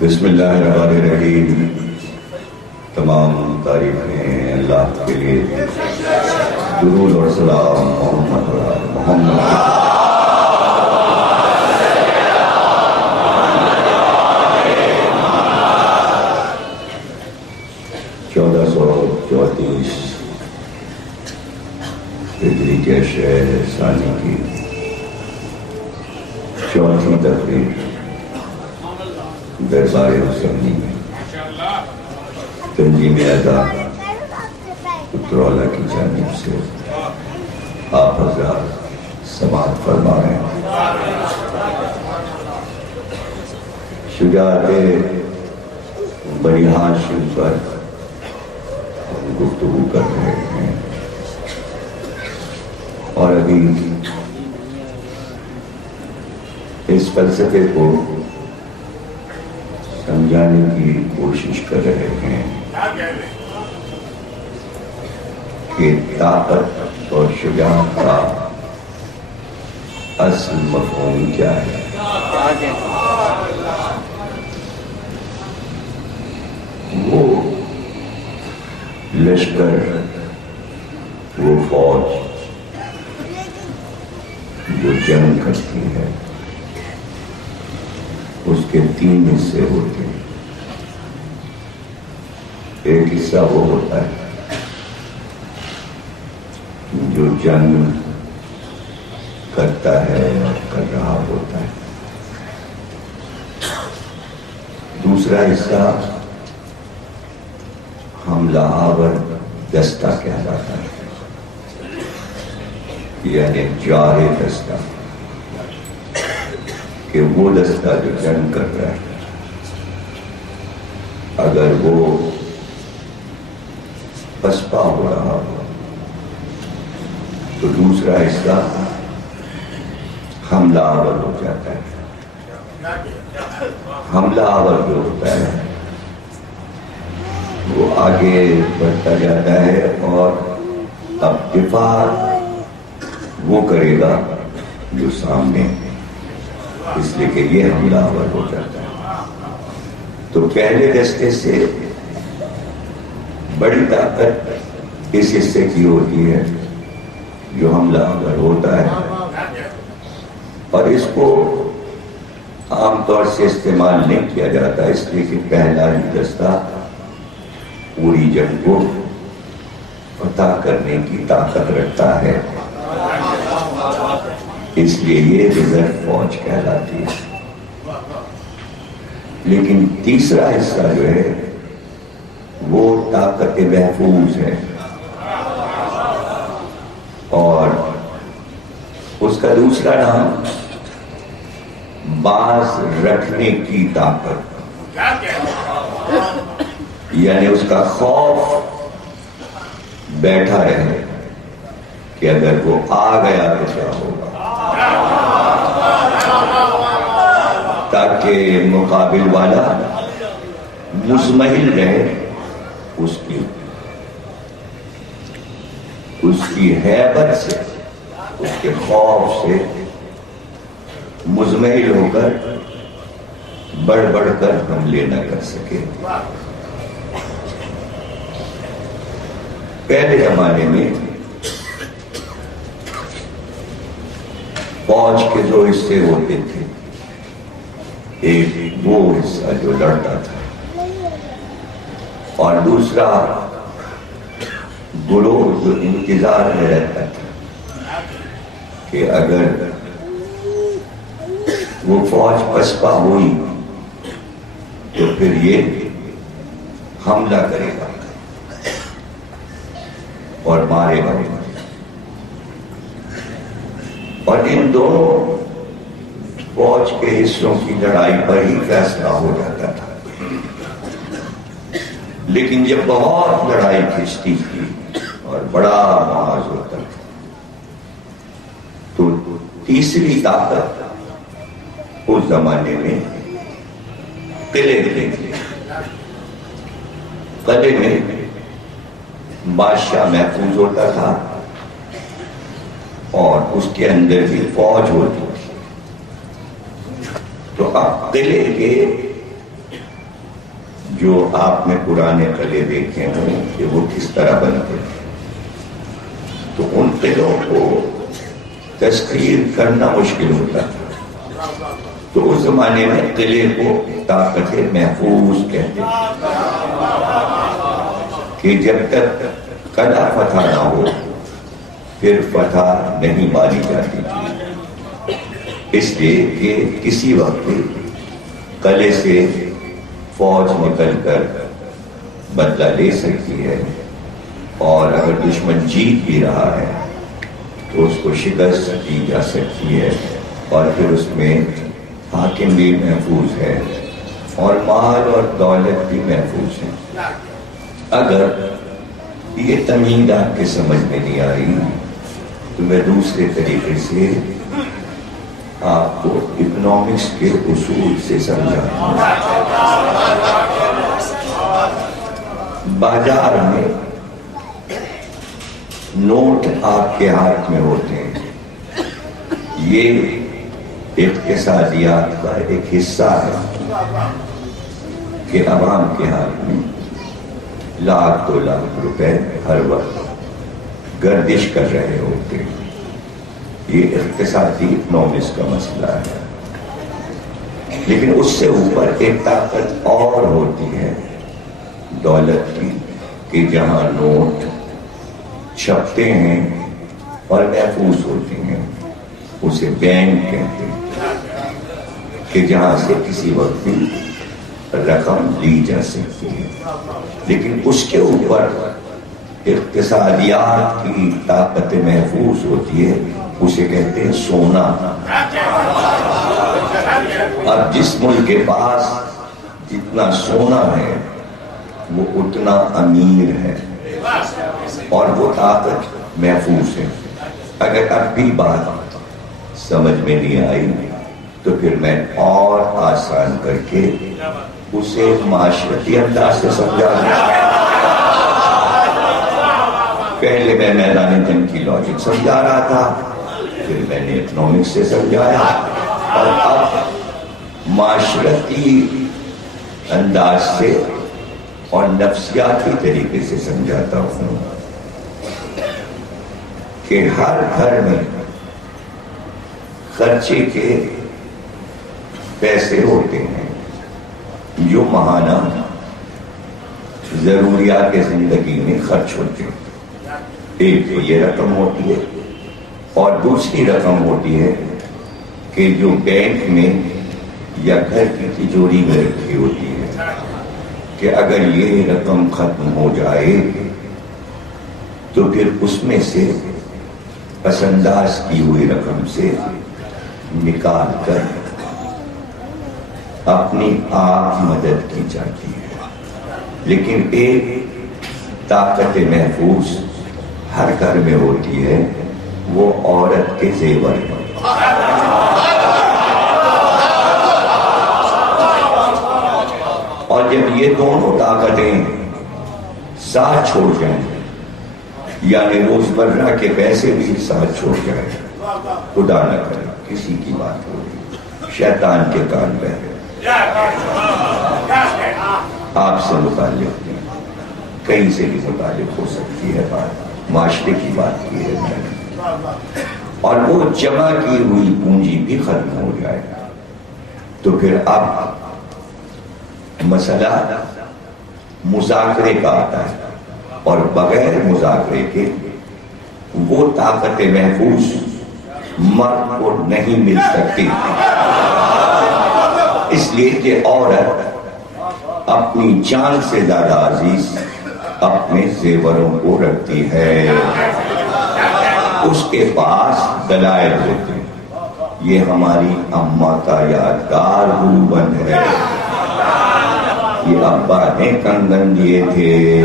بسم اللہ الرحمن الرحیم۔ تمام تعریفیں اللہ کے لیے، درود اور سلام محمد 1434 ہجری کے شہر ثانی کی چوتھی تقریر دربار حسینی میں تنظیم اعداد اترولہ کی جانب سے آپ حضرات سماعت فرما رہے ہیں۔ شجاعت بنی ہاشم پر ہم گفتگو کر رہے ہیں، اور ابھی اس فلسفے کو سمجھانے کی کوشش کر رہے ہیں کہ طاقت اور شجاعت کا اصل مفہوم کیا ہے۔ وہ لشکر، وہ فوج جو جنگ کرتی ہے، اس کے 3 حصے ہوتے ہیں۔ ایک حصہ وہ ہوتا ہے جو جنگ کرتا ہے اور کر رہا ہوتا ہے۔ دوسرا حصہ حملہ آور دستہ کہلاتا ہے، یعنی جارِ دستہ، کہ وہ دستہ جو جنگ کر رہا ہے اگر وہ پسپا ہو رہا ہو تو دوسرا حصہ حملہ آور ہو جاتا ہے۔ حملہ آور جو ہوتا ہے وہ آگے بڑھتا جاتا ہے اور اب دفاع وہ کرے گا جو سامنے، اس لیے کہ یہ حملہ آور ہو جاتا ہے۔ تو پہلے دستے سے بڑی طاقت اس حصے کی ہوتی ہے جو حملہ آور ہوتا ہے، اور اس کو عام طور سے استعمال نہیں کیا جاتا، اس لیے کہ پہلا ہی دستہ پوری جنگ کو فتح کرنے کی طاقت رکھتا ہے، اس لیے یہ ریزرو فوج کہلاتی ہے۔ لیکن تیسرا حصہ جو ہے وہ طاقت محفوظ ہے، اور اس کا دوسرا نام باز رکھنے کی طاقت، یعنی اس کا خوف بیٹھا رہے کہ اگر وہ آ گیا تو کیا ہوگا، تاکہ مقابل والا مزمحل رہے، اس کی ہیبت سے، اس کے خوف سے مزمحل ہو کر بڑھ بڑھ کر حملے نہ کر سکے۔ پہلے زمانے میں فوج کے 2 حصے ہوتے تھے، ایک وہ حصہ جو لڑتا تھا اور دوسرا گروہ جو انتظار میں رہتا تھا کہ اگر وہ فوج پسپا ہوئی تو پھر یہ حملہ کرے گا اور مارے گا، اور ان دونوں فوج کے حصوں کی لڑائی پر ہی فیصلہ ہو جاتا تھا۔ لیکن جب بہت لڑائی کھنچتی تھی اور بڑا محاذ ہوتا تھا تو تیسری طاقت اس زمانے میں قلعے تھے۔ قلعے میں بادشاہ محفوظ ہوتا تھا اور اس کے اندر بھی فوج ہوتی تھی۔ تو اب قلعے کے جو آپ نے پرانے قلعے دیکھے ہوں کہ وہ کس طرح بنتے ہیں، تو ان قلعوں کو تسخیر کرنا مشکل ہوتا تھا. تو اس زمانے میں قلعے کو طاقت محفوظ کہتے ہیں کہ جب تک قلعہ فتح نہ ہو پھر فتح نہیں مانی جاتی تھی، اس لیے کہ کسی وقت قلعے سے فوج نکل کر بدلہ لے سکتی ہے، اور اگر دشمن جیت بھی رہا ہے تو اس کو شکست دی جا سکتی ہے، اور پھر اس میں حاکم بھی محفوظ ہے اور مال اور دولت بھی محفوظ ہے. اگر یہ تمیز آپ کے سمجھ میں نہیں آئی تو میں دوسرے طریقے سے آپ کو اکنامکس کے اصول سے سمجھاؤں. بازار میں نوٹ آپ کے ہاتھ میں ہوتے ہیں، یہ اقتصادیات کا ایک حصہ ہے کہ عوام کے ہاتھ میں لاکھ 2 لاکھ روپے ہر وقت گردش کر رہے ہوتے ہیں. یہ اقتصادی اکنامکس کا مسئلہ ہے. لیکن اس سے اوپر ایک طاقت اور ہوتی ہے دولت کی، کہ جہاں نوٹ چھپتے ہیں اور محفوظ ہوتے ہیں، اسے بینک کہتے ہیں، کہ جہاں سے کسی وقت بھی رقم لی جا سکتی ہے. لیکن اس کے اوپر اقتصادیات کی طاقت محفوظ ہوتی ہے، اسے کہتے ہیں سونا. اب جس ملک کے پاس جتنا سونا ہے وہ اتنا امیر ہے اور وہ طاقت محفوظ ہے. اگر اب بھی بات سمجھ میں نہیں آئی تو پھر میں اور آسان کر کے اسے معاشرتی انداز سے سمجھا دوں. پہلے میں میدان جنگ کی لاجک سمجھا رہا تھا، پھر میں نے اکنامکس سے سمجھایا، اور اب معاشرتی انداز سے اور نفسیاتی طریقے سے سمجھاتا ہوں کہ ہر گھر میں خرچے کے پیسے ہوتے ہیں جو ماہانہ ضروریات زندگی میں خرچ ہوتے ہیں. ایک تو یہ رقم ہوتی ہے، اور دوسری رقم ہوتی ہے کہ جو بینک میں یا گھر کی تجوری میں رکھی ہوتی ہے، کہ اگر یہ رقم ختم ہو جائے تو پھر اس میں سے پس انداز کی ہوئی رقم سے نکال کر اپنی آپ مدد کی جاتی ہے. لیکن ایک طاقت محفوظ ہر گھر میں ہوتی ہے، وہ عورت کے زیور ہے. اور جب یہ دونوں طاقتیں ساتھ چھوڑ جائیں، یعنی روزمرہ کے پیسے بھی ساتھ چھوڑ جائیں، خدا نہ کرے کسی کی بات ہو رہی، شیطان کے کان میں آپ سے متعلق نہیں، کہیں سے بھی متعلق ہو سکتی ہے بات، معاشرے کی بات کی ہے میں نے، اور وہ جمع کی ہوئی پونجی بھی ختم ہو جائے تو پھر اب مسئلہ مذاکرے کا آتا ہے، اور بغیر مذاکرے کے وہ طاقت محفوظ مرد کو نہیں مل سکتی. اس لیے کہ عورت اپنی جان سے زیادہ عزیز اپنے زیوروں کو رکھتی ہے، اس کے پاس دلائل ہوتے ہیں. یہ ہماری اماں کا یادگار بند ہے، یہ ابا نے کنگن دیے تھے،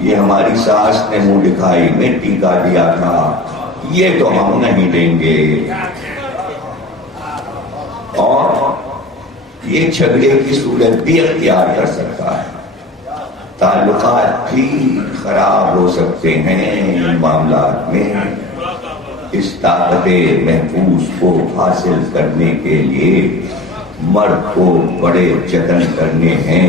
یہ ہماری ساس نے منہ دکھائی میں ٹیکا دیا تھا، یہ تو ہم نہیں دیں گے. اور یہ جھگڑے کی صورت بھی اختیار کر سکتا ہے، تعلقات بھی خراب ہو سکتے ہیں ان معاملات میں. اس طاقت محفوظ کو حاصل کرنے کے لیے مرد کو بڑے جتن کرنے ہیں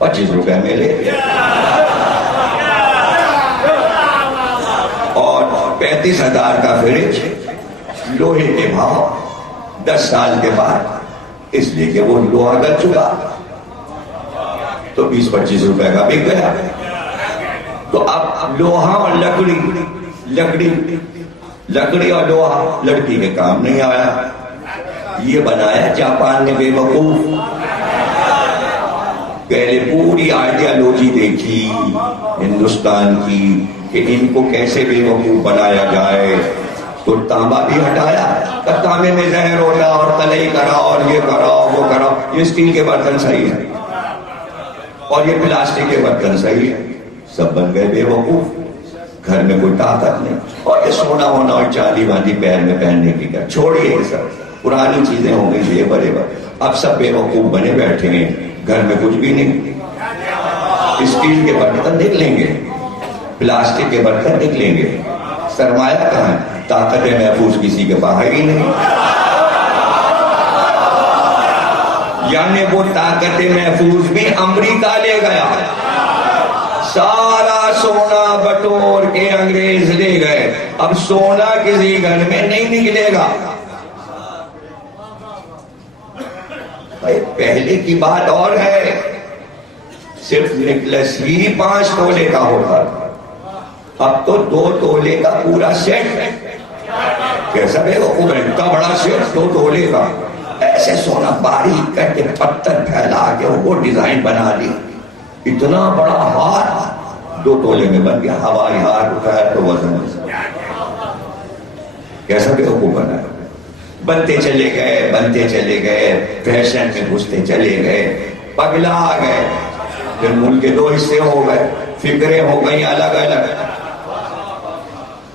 25 روپے میں لے گیا اور 35,000 کا فریج لوہے کے بھاؤ 10 سال کے بعد، اس لیے کہ وہ لوہا گل چکا تو 20-25 روپے کا بک گیا۔ تو اب لوہا اور لکڑی اور لوہا لڑکی کے کام نہیں آیا، یہ بنایا جاپان نے بے وقوف۔ پہلے پوری آئیڈیالوجی دیکھی ہندوستان کی کہ ان کو کیسے بے وقوف بنایا جائے، تو تانبا بھی ہٹایا، تانبے میں زہر ہوتا اور تلئی کرا اور یہ کرا وہ کرا، یہ اسٹیل کے برتن صحیح ہے اور یہ پلاسٹک کے برتن صحیح ہے، سب بن گئے بے وقوف، گھر میں کوئی طاقت نہیں، اور یہ سونا ہونا اور چاندی واندی پیر میں پہننے کی کیا، چھوڑیے یہ سب پرانی چیزیں ہو گئی، یہ بڑے اب سب بے وقوف بنے بیٹھے ہیں، گھر میں کچھ بھی نہیں، اسٹیل کے برتن نکلیں گے، پلاسٹک کے برتن نکلیں گے، سرمایہ کہاں ہے؟ طاقت محفوظ کسی کے باہر ہی نہیں، یعنی وہ طاقت محفوظ بھی امریکہ لے گیا، سارا سونا بٹور کے انگریز لے گئے، اب سونا کسی گھر میں نہیں نکلے گا۔ پہلے کی بات اور ہے، صرف نیکلس ہی 5 تولے کا ہوتا، اب تو 2 تولے کا پورا سیٹ ہے۔ کیسا بے وقوف ہے، اتنا بڑا سیٹ 2 تولے کا، ایسے سونا باریک کر کے پتھر پھیلا کے وہ ڈیزائن بنا لی، اتنا بڑا ہار 2 تولے میں بن گیا، ہوائی ہار اٹھایا تو وزن کیسا بے وقوف بنا ہے۔ بنتے چلے گئے، فیشن میں گھستے چلے گئے، پگلا آ گئے، پھر ملک کے 2 حصے ہو گئے، فکریں ہو گئی الگ الگ،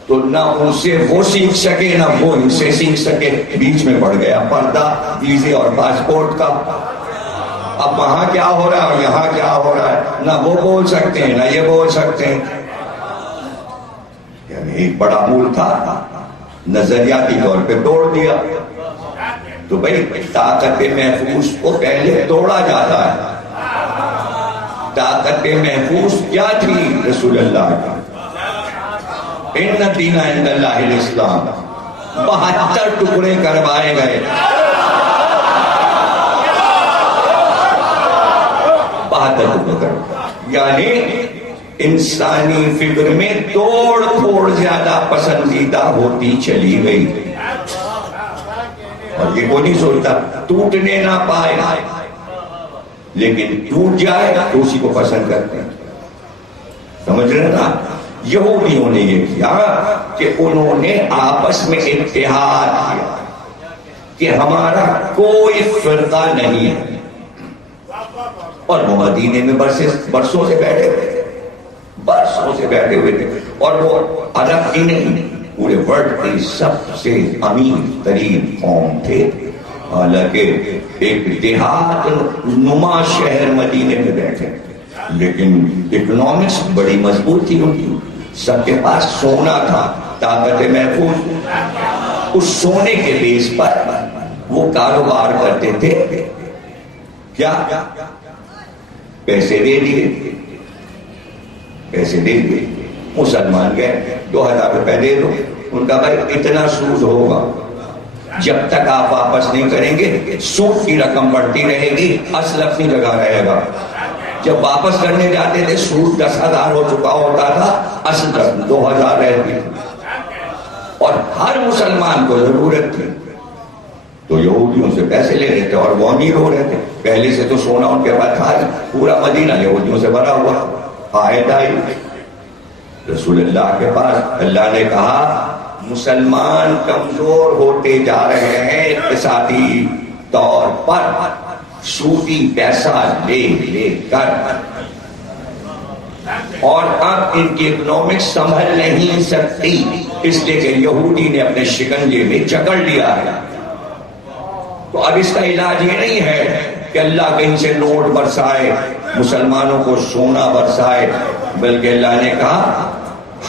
تو نہ اسے وہ سیکھ سکے نہ وہ ان سے سیکھ سکے، بیچ میں پڑ گیا پردہ ویزے اور پاسپورٹ کا۔ اب وہاں کیا ہو رہا ہے اور یہاں کیا ہو رہا ہے، نہ وہ بول سکتے ہیں نہ یہ بول سکتے ہیں، یعنی ایک بڑا ملک تھا، نظریاتی طور پہ توڑ دیا۔ تو بھائی طاقت محفوظ کو پہلے توڑا جاتا ہے۔ طاقت محفوظ کیا تھی رسول اللہ کا؟ ان الدین عند اللہ الاسلام، 72 ٹکڑے کروائے گئے، 72 ٹکڑے، یعنی انسانی فکر میں توڑ پھوڑ زیادہ پسندیدہ ہوتی چلی گئی، اور یہ کوئی نہیں سوچتا ٹوٹنے نہ پائے، لیکن ٹوٹ جائے تو اسی کو پسند کرتے ہیں، سمجھ رہے نا؟ یہودیوں نے یہ کیا کہ انہوں نے آپس میں اتحاد کیا کہ ہمارا کوئی فرقہ نہیں ہے، اور وہ مدینے میں برسوں سے بیٹھے ہوئے تھے، اور وہ عرب کی نہیں پورے ورلڈ کی سب سے امیر ترین قوم تھے، حالانکہ ایک دیہات نما شہر مدینے میں بیٹھے، لیکن اکنامکس بڑی مضبوط تھی ان کی، سب کے پاس سونا تھا، طاقت محفوظ، اس سونے کے بیس پر وہ کاروبار کرتے تھے، کیا پیسے دے دیے، مسلمان گئے 2000 روپے دے دو، ان کا بھائی اتنا سود ہوگا، جب تک آپ واپس نہیں کریں گے سود کی رقم بڑھتی رہے گی، اصل اپنی جگہ رہے گا۔ جب واپس کرنے جاتے تھے سود 10,000 ہو چکا ہوتا تھا، اصل 2000 رہتی، اور ہر مسلمان کو ضرورت تھی تو یہودیوں سے پیسے لے رہے تھے، اور وہ امیر ہو رہے تھے، پہلے سے تو سونا ان کے پاس تھا، پورا مدینہ یہودیوں سے بھرا ہوا، آیت آئی رسول اللہ کے پاس، اللہ نے کہا مسلمان کمزور ہوتے جا رہے ہیں اقتصادی طور پر، سودی پیسہ لے لے کر، اور اب ان کی اکنامکس سنبھل نہیں سکتی، اس لیے کہ یہودی نے اپنے شکنجے میں جکڑ لیا ہے۔ تو اب اس کا علاج یہ نہیں ہے کہ اللہ کہیں سے نوٹ برسائے، مسلمانوں کو سونا برسائے، بلکہ اللہ نے کہا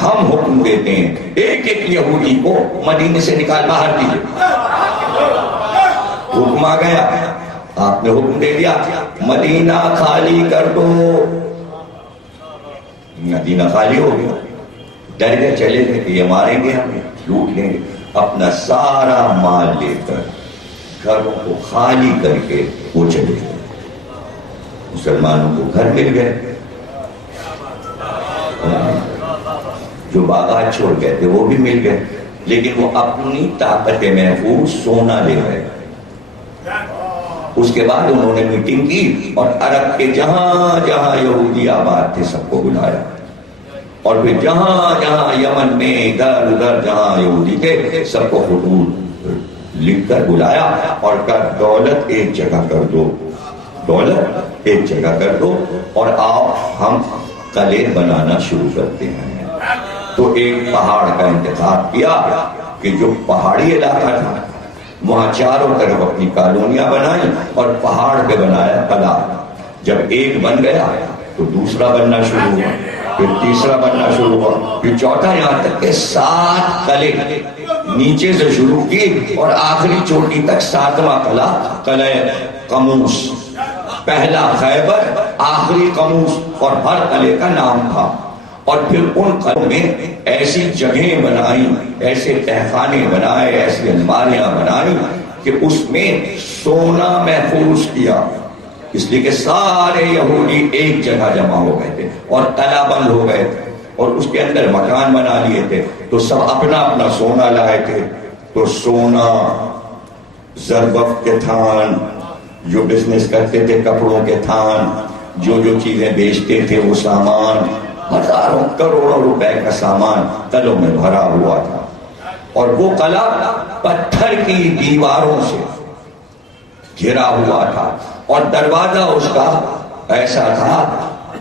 ہم حکم دیتے ہیں ایک ایک یہودی کو مدینے سے نکال باہر دیجیے، حکم آ گیا، آپ نے حکم دے دیا مدینہ خالی کر دو، مدینہ خالی ہو گیا، ڈر گئے، چلے گئے کہ یہ ماریں گے ہمیں، لوٹ لیں گے، اپنا سارا مال لے کر گھروں کو خالی کر کے وہ چلے گئے۔ مسلمانوں کو گھر مل گئے، جو باغات چھوڑ گئے تھے وہ بھی مل گئے، لیکن وہ اپنی طاقت محفوظ سونا لے گئے۔ اس کے بعد انہوں نے میٹنگ کی اور عرب کے جہاں جہاں یہودی آباد تھے سب کو بلایا، اور پھر جہاں جہاں یمن میں ادھر ادھر جہاں یہودی تھے سب کو خطوط لکھ کر بلایا اور کہا دولت ایک جگہ کر دو، دولت ایک جگہ کر دو، اور آؤ ہم قلعے بنانا شروع کرتے ہیں۔ تو ایک پہاڑ کا انتخاب کیا کہ جو پہاڑی علاقہ تھا وہاں چاروں طرف اپنی کالونیاں بنائیں اور پہاڑ پہ بنایا قلعہ۔ جب ایک بن گیا تو دوسرا بننا شروع ہوا، پھر تیسرا بننا شروع ہوا، پھر چوتھا، یہاں تک کہ 7 قلعے نیچے سے شروع کی اور آخری چوٹی تک 7واں قلعہ قلعہ قموس، پہلا خیبر، آخری قموس، اور ہر قلعے کا نام تھا۔ اور پھر ان قلعوں میں ایسی جگہیں بنائی، ایسے تہخانے بنائے، ایسی الماریاں بنائی کہ اس میں سونا محفوظ کیا، اس لیے کہ سارے یہودی ایک جگہ جمع ہو گئے تھے اور قلعہ بند ہو گئے تھے اور اس کے اندر مکان بنا لیے تھے، تو سب اپنا اپنا سونا لائے تھے۔ تو سونا، زربف کے تھان، جو بزنس کرتے تھے کپڑوں کے تھان، جو جو چیزیں بیچتے تھے وہ سامان، ہزاروں کروڑوں روپے کا سامان قلعوں میں بھرا ہوا تھا، اور وہ قلعہ پتھر کی دیواروں سے گھرا ہوا تھا، اور دروازہ اس کا ایسا تھا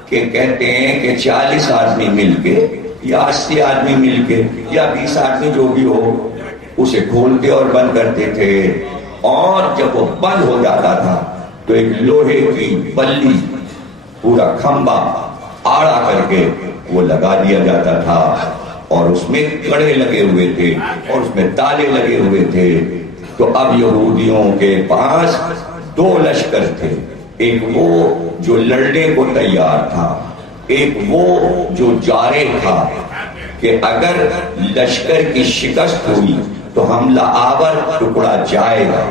کہ کہتے ہیں کہ 40 آدمی مل کے یا 80 آدمی مل کے یا 20 آدمی جو بھی ہو اسے کھولتے اور بند کرتے تھے، اور جب وہ بند ہو جاتا تھا تو ایک لوہے کی بلی، پورا کھمبا آڑا کر کے وہ لگا دیا جاتا تھا، اور اس میں کڑے لگے ہوئے تھے اور اس میں تالے لگے ہوئے تھے۔ تو اب یہودیوں کے پاس 2 لشکر تھے، ایک وہ جو لڑنے کو تیار تھا، ایک وہ جو جارے تھا کہ اگر لشکر کی شکست ہوئی تو حملہ آور ٹکڑا جائے گا،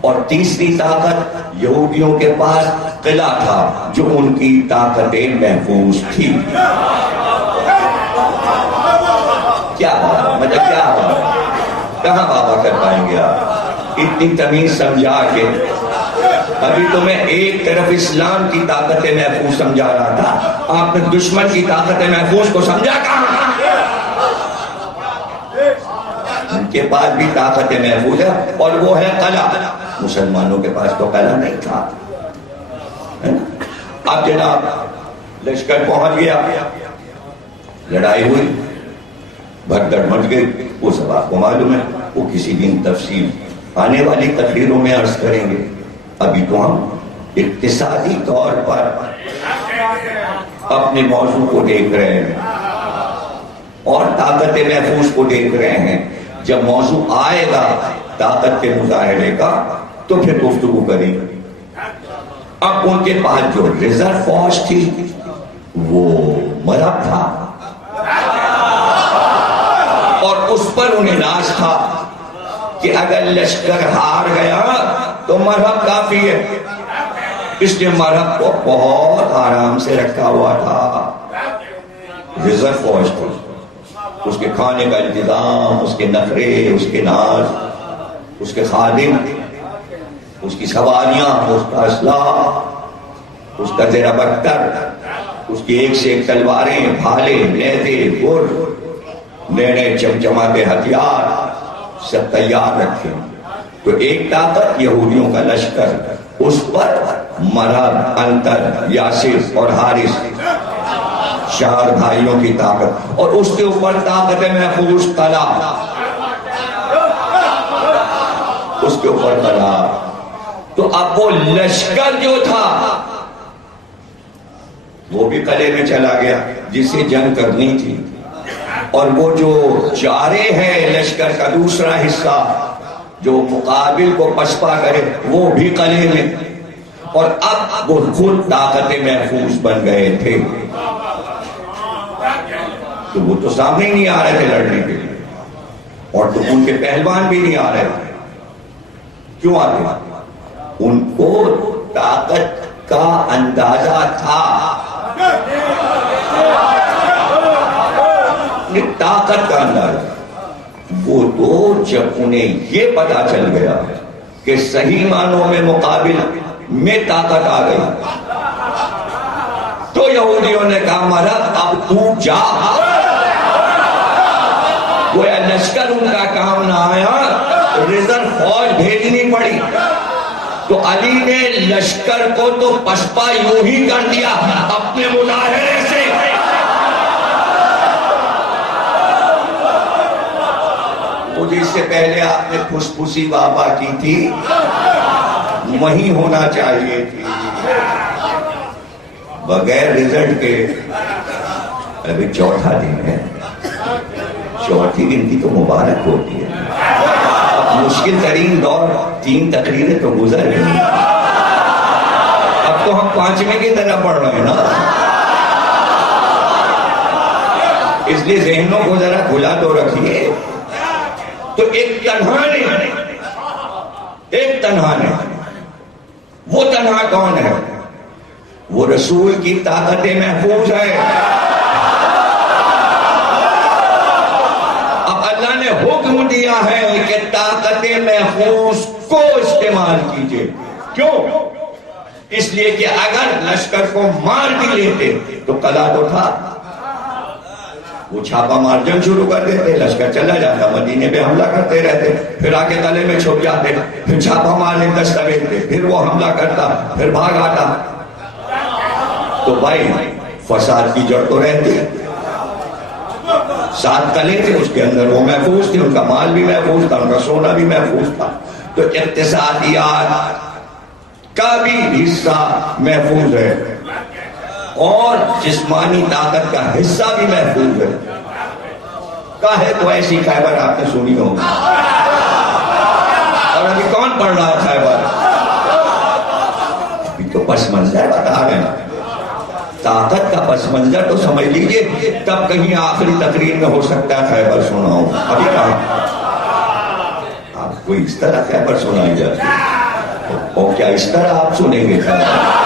اور تیسری طاقت یہودیوں کے پاس قلعہ تھا جو ان کی طاقتیں محفوظ تھی۔ کیا مطلب کیا کہاں بابا کر پائیں گے آپ اتنی تمیز سمجھا کے؟ ابھی تو میں ایک طرف اسلام کی طاقتیں محفوظ سمجھا رہا تھا، آپ نے دشمن کی طاقتیں محفوظ کو سمجھا کہاں؟ ان کے پاس بھی طاقتیں محفوظ ہے اور وہ ہے قلعہ، مسلمانوں کے پاس تو قلعہ نہیں تھا۔ اب جناب لشکر پہنچ گیا، لڑائی ہوئی، بھگدڑ مچ گئی، وہ سب آپ کو معلوم ہے، وہ کسی دن تفصیل آنے والی تقریروں میں عرض کریں گے۔ ابھی تو ہم اقتصادی طور پر اپنے موضوع کو دیکھ رہے ہیں اور طاقت محفوظ کو دیکھ رہے ہیں۔ جب موضوع آئے گا طاقت کے مظاہرے کا تو پھر گفتگو کریں گے۔ اب ان کے پاس جو ریزرو فوج تھی وہ مرہب تھا، اور اس پر انہیں ناز تھا کہ اگر لشکر ہار گیا تو مرہب کافی ہے، اس لیے مرہب کو بہت آرام سے رکھا ہوا تھا۔ ریزرو فوج تھی، اس کے کھانے کا انتظام، اس کے نخرے، اس کے ناز، اس کے خادم، اس کی سواریاں، اس کا اسلحہ، اس کا زیرہ بختر، اس کی ایک سے ایک تلواریں، بھالے، نیزے، گر، نئے نئے چمچماتے ہتھیار سب تیار رکھے۔ تو ایک طاقت یہودیوں کا لشکر، اس پر مرہب، انتر، یاسر اور حارث، 4 بھائیوں کی طاقت، اور اس کے اوپر طاقت محفوظ قلعہ، اس کے اوپر قلعہ۔ تو اب وہ لشکر جو تھا وہ بھی قلعے میں چلا گیا جسے جنگ کرنی تھی، اور وہ جو جارے ہیں لشکر کا دوسرا حصہ جو مقابل کو پسپا کرے وہ بھی قلعے میں، اور اب وہ خود طاقت محفوظ بن گئے تھے، تو وہ تو سامنے ہی نہیں آ رہے تھے لڑنے کے لیے، اور تو ان کے پہلوان بھی نہیں آ رہے تھے۔ کیوں آتے؟ ان کو طاقت کا اندازہ تھا، طاقت کا اندازہ۔ وہ تو جب انہیں یہ پتا چل گیا کہ صحیح معنوں میں مقابل میں طاقت آ گئی، تو یہودیوں نے کہا مرد اب تو جا۔ گویا لشکر ان کا کام نہ آیا، ریزرو فوج بھیجنی پڑی، تو علی نے لشکر کو تو پسپا یوں ہی کر دیا اپنے مظاہرے سے۔ مجھے اس سے پہلے آپ نے پھسپھسی واہ کی تھی، وہیں ہونا چاہیے تھی، بغیر رزلٹ کے۔ ابھی چوتھا دن ہے، چوتھی گنتی تو مبارک ہوتی ہے۔ اب مشکل ترین دور 3 تقریریں تو گزر گئی، اب تو ہم 5ویں کی طرح پڑھ رہے ہیں نا، اس لیے ذہنوں کو ذرا کھلا تو رکھیے۔ تو ایک تنہا نے، وہ تنہا کون ہے؟ وہ رسول کی طاقت محفوظ ہے۔ اب اللہ نے حکم دیا ہے کہ طاقت محفوظ کو استعمال کیجئے۔ کیوں؟ اس لیے کہ اگر لشکر کو مار بھی لیتے تو قلعہ تو تھا، وہ چھاپا مار جنگ شروع کر دیتے، لشکر چلا جاتا، مدینے پہ حملہ کرتے رہتے، پھر آ کے قلعے میں چھپ جاتے، پھر چھاپا مارنے دستاویز تھے، پھر وہ حملہ کرتا، پھر بھاگ آتا۔ تو بھائی فساد کی جڑ تو رہتی، 7 قلعے تھے، اس کے اندر وہ محفوظ تھے، ان کا مال بھی محفوظ تھا، ان کا سونا بھی محفوظ تھا، تو اقتصادیات کا بھی حصہ محفوظ ہے، اور جسمانی طاقت کا حصہ بھی محفوظ ہے۔ کاہے تو ایسی خیبر آپ نے سنی ہوگی، اور ابھی کون پڑھ رہا ہے خیبر؟ ابھی تو پس منظر بتا رہے ہیں، طاقت کا پس منظر تو سمجھ لیجئے تب کہیں آخری تقریر میں ہو سکتا ہے خیبر سنا ہو، ابھی کہاں؟ آپ کو اس طرح خیبر سنائی جاتی ہے، اور کیا اس طرح آپ سنیں گے خیبر؟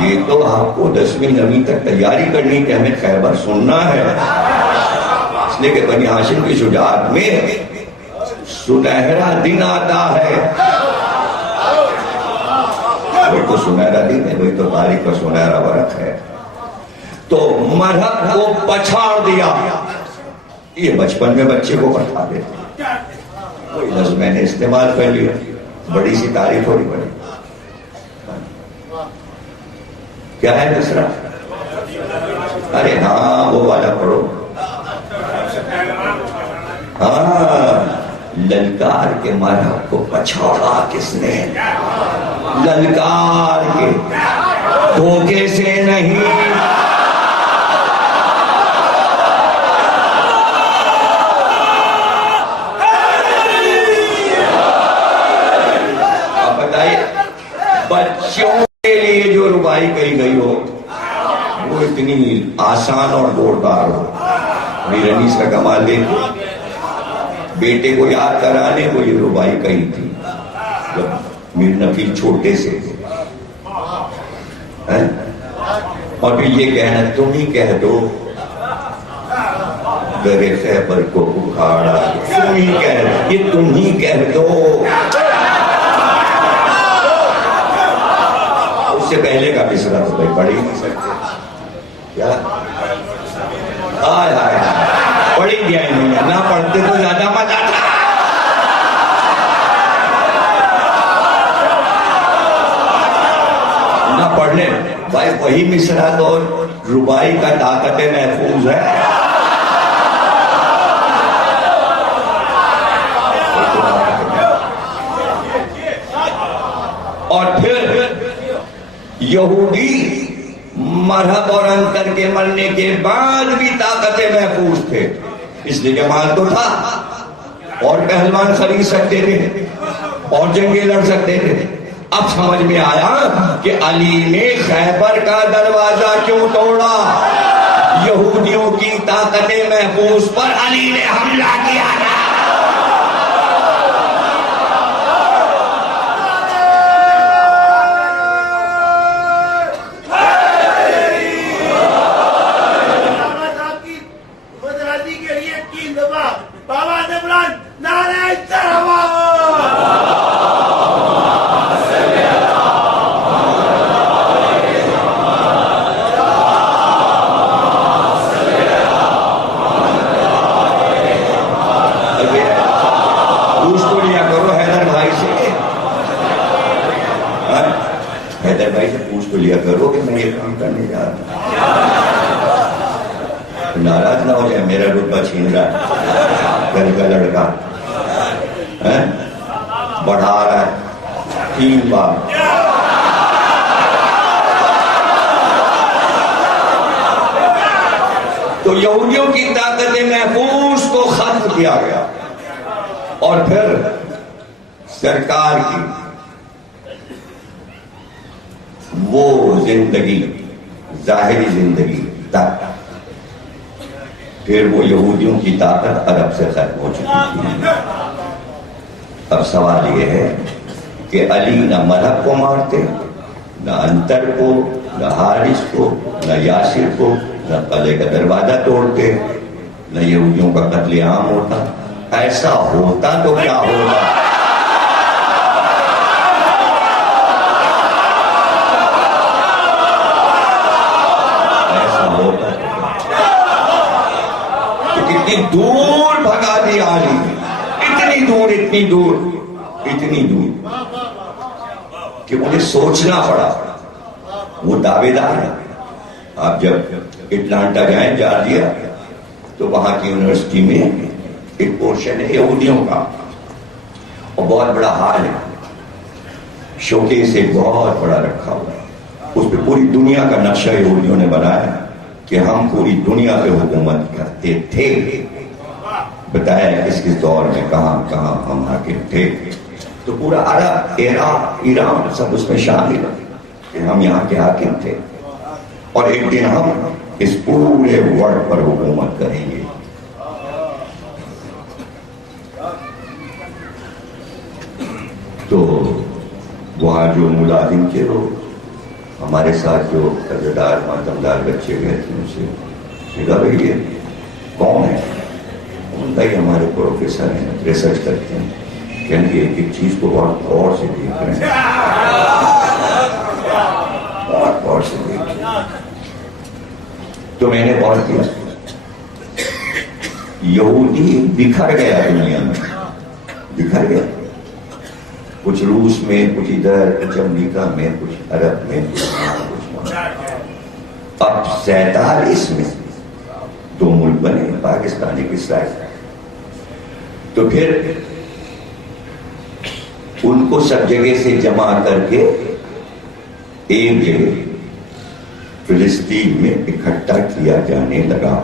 یہ تو آپ کو 10ویں 9ویں تک تیاری کرنی کہ ہمیں خیبر سننا ہے، اس لیے کہ بنی ہاشم کی شجاعت میں سنہرا دن آتا ہے۔ وہی تو سنہرا دن ہے، وہی تو تاریخ کا سنہرا ورق ہے۔ تو مرحب کو پچھاڑ دیا، یہ بچپن میں بچے کو بتا دیتے، وہی لفظ میں نے استعمال کر لیا، بڑی سی تعریف تھوڑی بڑی۔ کیا ہے دوسرا؟ ارے ہاں وہ والا پڑھو، ہاں للکار کے مرحب کو پچھاڑا کس نے؟ للکار کے، دھوکے سے نہیں۔ اب بتائیے بچوں کے لیے جو ربائی کہی گئی ہو وہ اتنی آسان اور دوردار ہو۔ میر انیس کا کمال دیکھو، بیٹے کو یاد کرانے کو یہ ربائی کہی تھی جب میر نفیل چھوٹے سے تھے، اور پھر یہ کہنا تم ہی کہہ دو در خیبر کو اکھاڑا، تم ہی کہہ دو، یہ تم ہی کہہ دو۔ سے پہلے کا مصرع تو بھائی پڑھ ہی نہیں سکتے، کیا آئے آئے پڑھ ہی دیا انہوں نے، نہ پڑھتے تو زیادہ مزہ تھا۔ نہ پڑھنے بھائی وہی مصرع تو ربائی کا طاقت محفوظ ہے۔ اور پھر یہودی مرحب اور انتر کے مرنے کے بعد بھی طاقت محفوظ تھے، اس لیے کہ مال تو تھا، اور پہلوان خرید سکتے تھے اور جنگیں لڑ سکتے تھے. اب سمجھ میں آیا کہ علی نے خیبر کا دروازہ کیوں توڑا. یہودیوں کی طاقت محفوظ پر علی نے حملہ کیا تھا. ناراض نہ ہو جائے, میرا رتبہ چھین رہا ہے, گھر کا لڑکا بڑھا رہا ہے 3 بار. تو یہودیوں کی طاقت محفوظ کو ختم کیا گیا اور پھر سرکار کی وہ زندگی, ظاہری زندگی تک پھر وہ یہودیوں کی طاقت عرب سے ختم ہو چکی تھی. اب سوال یہ ہے کہ علی نہ ملک کو مارتے, نہ انتر کو, نہ حارث کو, نہ یاسر کو, نہ قلعے کا دروازہ توڑتے, نہ یہودیوں کا قتل عام ہوتا. ایسا ہوتا تو کیا ہوتا؟ دور بھگا دیا علی, اتنی دور کہ انہیں سوچنا پڑا. وہ دعوے دار ہے. آپ جب اٹلانٹا جائیں جارجیا تو وہاں کی یونیورسٹی میں ایک پورشن ہے یہودیوں کا اور بہت بڑا ہال ہے, شوکیس ایک بہت بڑا رکھا ہوا ہے. اس پہ پوری دنیا کا نقشہ یہودیوں نے بنایا کہ ہم پوری دنیا پہ حکومت کرتے تھے. بتایا کس کس دور میں کہاں کہاں ہم حاکم تھے. تو پورا عرب, عراق, ایران سب اس میں شامل کہ ہم یہاں کے حاکم تھے اور ایک دن ہم اس پورے ورلڈ پر حکومت کریں گے. تو وہاں جو ملازم تھے وہ ہمارے ساتھ جو قرضدار ماتمدار بچے گئے تھے ان سے کہا بھائی یہ کون ہے؟ ان کا ہی ہمارے پروفیسر ہیں, ریسرچ کرتے ہیں. کہیں گے ایک چیز کو بہت غور سے دیکھ رہے ہیں, بہت غور سے دیکھ رہے ہیں. تو میں نے غور کیا, یہودی بکھر گیا دنیا میں, بکھر گیا. کچھ روس میں, کچھ ادھر, کچھ امریکہ میں, کچھ عرب میں, کچھ. اب 47 میں 2 ملک بنے, پاکستان ایک اسرائیل. تو پھر ان کو سب جگہ سے جمع کر کے ایک جگہ فلسطین میں اکٹھا کیا جانے لگا.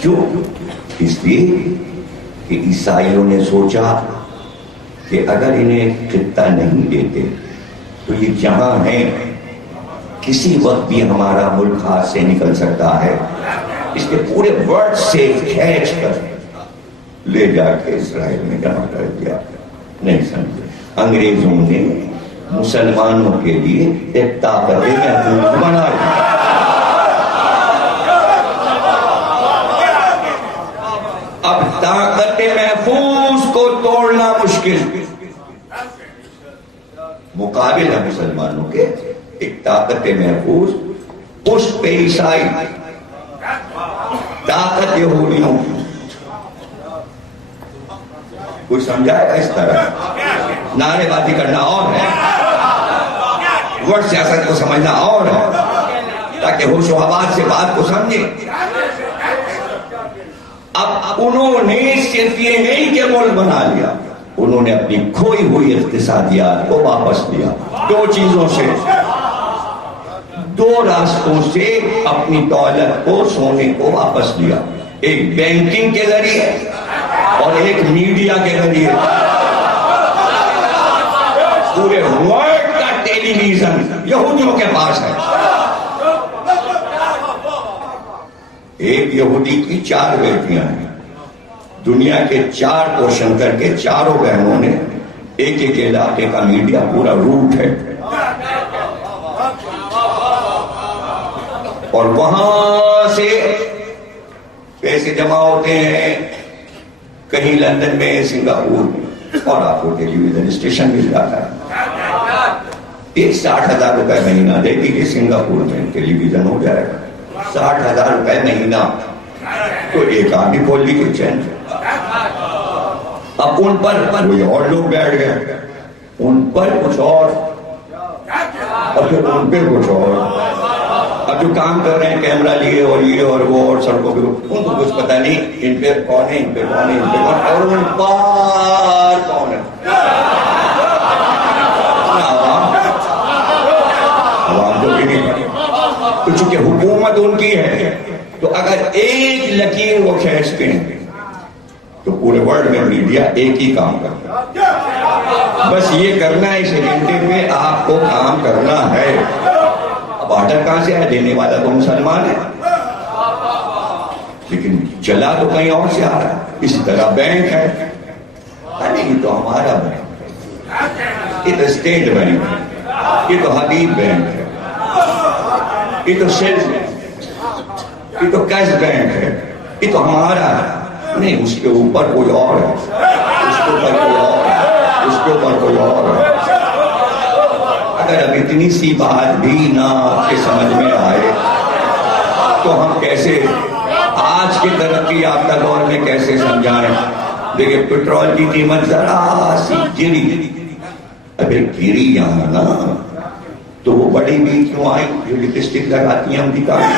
کیوں؟ اس لیے کہ عیسائیوں نے سوچا کہ اگر انہیں خطہ نہیں دیتے تو یہ جہاں ہیں کسی وقت بھی ہمارا ملک ہاتھ سے نکل سکتا ہے. اس کے پورے ورلڈ سے کھینچ کر لے جا کے اسرائیل میں جمع کر دیا. نہیں سمجھے, انگریزوں نے مسلمانوں کے لیے ایک طاقت محفوظ بنا دی. اب طاقت محفوظ کو توڑنا مشکل. مقابل ہے مسلمانوں کے ایک طاقت محفوظ, اس پہ عیسائی, طاقت یہودیوں. کوئی سمجھائے گا اس طرح؟ نعرے بازی کرنا اور ہے, ورڈ سیاست کو سمجھنا اور ہے, تاکہ ہوش و حواس سے بات کو سمجھیں. اب انہوں نے صرف یہ نہیں کہ ملک بنا لیا, انہوں نے اپنی کھوئی ہوئی اقتصادیات کو واپس لیا. 2 چیزوں سے, 2 راستوں سے اپنی دولت کو, سونے کو واپس لیا. ایک بینکنگ کے ذریعے اور ایک میڈیا کے ذریعے پورے ورلڈ کا ٹیلی ویژن یہودیوں کے پاس ہے. ایک یہودی کی 4 بیٹیاں ہیں. دنیا کے 4 پورشن کر کے چاروں بہنوں نے ایک ایک علاقے کا میڈیا پورا روٹ ہے. اور وہاں سے پیسے جمع ہوتے ہیں کہیں لندن میں, سنگاپور میں, اور آپ کو ٹیلی ویژن اسٹیشن مل جاتا ہے. ایک 60,000 روپے مہینہ دے دیجیے, سنگاپور میں ٹیلی ویژن ہو جائے گا. 60,000 روپے مہینہ تو ایک آدمی کھول لیجیے چین. اب ان پر کوئی اور لوگ بیٹھ گئے, ان پر کچھ اور, اور پھر ان پہ کچھ اور. اب جو کام کر رہے ہیں کیمرہ لیے اور یہ اور وہ اور سڑکوں پہ, ان کو کچھ پتہ نہیں ان پہ کون ہے, ان پہ کون ہے, ان پہ کون ہے, اور ان پر کون ہے. عوام کو بھی نہیں. تو چونکہ حکومت ان کی ہے تو اگر ایک لکیر وہ کھینچتے ہیں تو پورے ورلڈ میں میڈیا ایک ہی کام کرتا ہے. بس یہ کرنا ہے, اس ایجنڈے میں آپ کو کام کرنا ہے. اب آرڈر کہاں سے ہے؟ دینے والا تو مسلمان ہے, لیکن چلا تو کہیں اور سے آ رہا ہے. اسی طرح بینک ہے, یہ تو ہمارا بینک ہے, یہ تو اسٹیٹ بینک ہے, یہ تو حبیب بینک ہے, یہ تو سیلز بینک, یہ تو کیش بینک ہے, یہ تو ہمارا ہے. نہیں, اس کے اوپر کوئی اور ہے, اس کے اوپر کوئی اور ہے, اس کے اوپر کوئی اور ہے. اگر اب اتنی سی بات بھی نہ آپ کے سمجھ میں آئے تو ہم کیسے آج کی ترقی یافتہ دور میں کیسے سمجھائیں. دیکھیں, پیٹرول کی قیمت ذرا سی گری, ابھی گری یہاں نا تو وہ بڑی بھی کیوں آئی جو لپسٹک لگاتی ہیں امریکہ میں.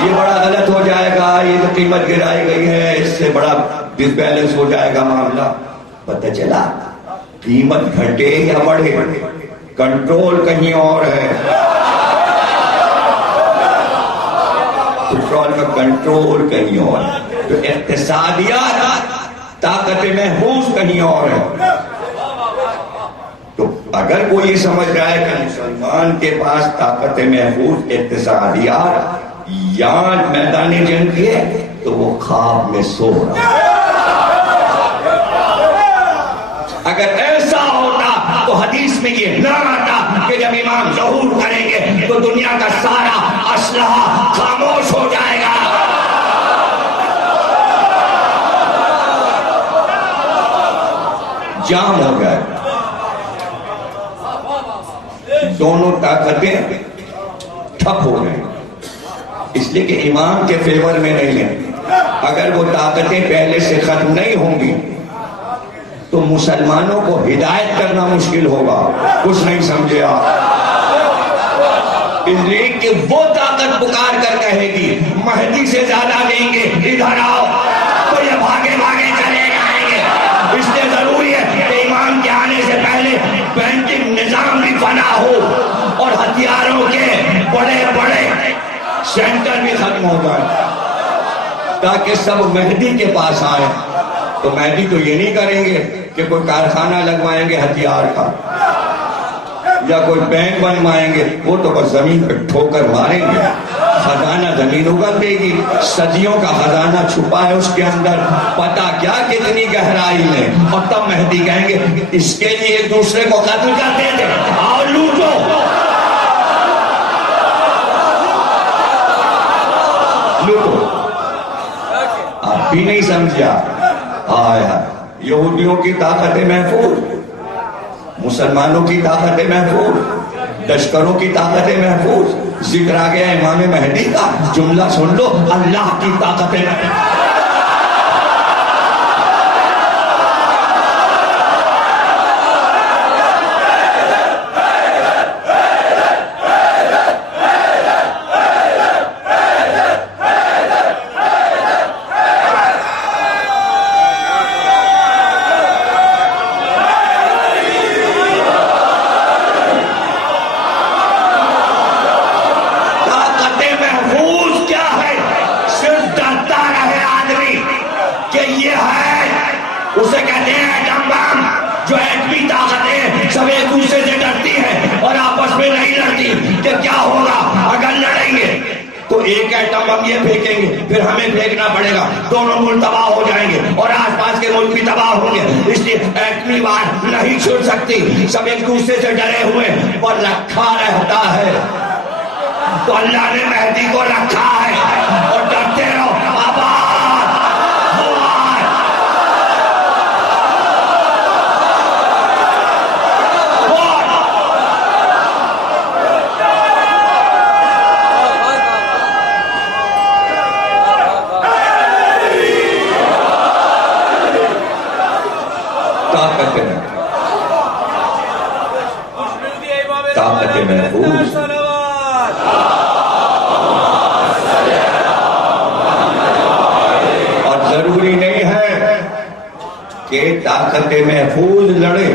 یہ بڑا غلط ہو جائے گا, یہ تو قیمت گرائی گئی ہے, اس سے بڑا ڈس بیلنس ہو جائے گا معاملہ. پتہ چلا قیمت گھٹے یا بڑھے, کنٹرول کہیں اور ہے. پیٹرول کا کنٹرول کہیں اور ہے, تو اقتصادیات طاقت محفوظ کہیں اور ہے. تو اگر کوئی یہ سمجھ رہا ہے کہ مسلمان کے پاس طاقت محفوظ اقتصادیات یا میدان جنگ کی ہے تو وہ خواب میں سو رہا ہے. اگر ایسا ہوتا تو حدیث میں یہ نہ آتا کہ جب امام ظہور کریں گے تو دنیا کا سارا اسلحہ خاموش ہو جائے گا. جام ہو جائے, دونوں طاقتیں ٹھپ ہو گئیں, اس لیے کہ امام کے فیور میں نہیں ہیں. اگر وہ طاقتیں پہلے سے ختم نہیں ہوں گی تو مسلمانوں کو ہدایت کرنا مشکل ہوگا. کچھ نہیں سمجھے آپ, اس لیے کہ وہ طاقت پکار کر کہے گی مہدی سے زیادہ دیں گے, ادھر آؤ, تو یہ بھاگے بھاگے چلے جائیں گے. اس لیے ضروری ہے کہ ایمان کے آنے سے پہلے بینکنگ نظام بھی فنا ہو اور ہتھیاروں کے بڑے بڑے سینٹر بھی ختم ہو جائے, تاکہ سب مہدی کے پاس آئے. تو مہدی تو یہ نہیں کریں گے کہ کوئی کارخانہ لگوائیں گے ہتھیار کا یا کوئی بینک بنوائیں گے, وہ تو بس زمین پہ ٹھوکر ماریں گے. خزانہ زمین اگل دے گی, صدیوں کا خزانہ چھپا ہے اس کے اندر, پتہ کیا کتنی گہرائی میں. اور تب مہدی کہیں گے اس کے لیے ایک دوسرے کو قتل کرتے تھے, آؤ لوٹو. لوٹو. آپ بھی نہیں سمجھا. آیا یہودیوں کی طاقتیں محفوظ, مسلمانوں کی طاقتیں محفوظ, لشکروں کی طاقتیں محفوظ. ذکر آ گیا امام مہدی کا, جملہ سن لو, اللہ کی طاقتیں محفوظ. میں نہیں لڑتی کہ کیا ہوگا اگر لڑیں گے تو ایک ایٹم بم یہ پھینکیں گے پھر ہمیں پھینکنا پڑے گا، دونوں ملک تباہ ہو جائیں گے اور آس پاس کے ملک بھی تباہ ہوں گے، اس لیے ایٹمی وار نہیں چھڑ سکتی۔ سب ایک دوسرے سے ڈرے ہوئے اور رکھا رہتا ہے، تو اللہ نے مہدی کو رکھا ہے اور ڈرتے رہو۔ طاقت محفوظ اور ضروری نہیں ہے کہ طاقت محفوظ لڑے۔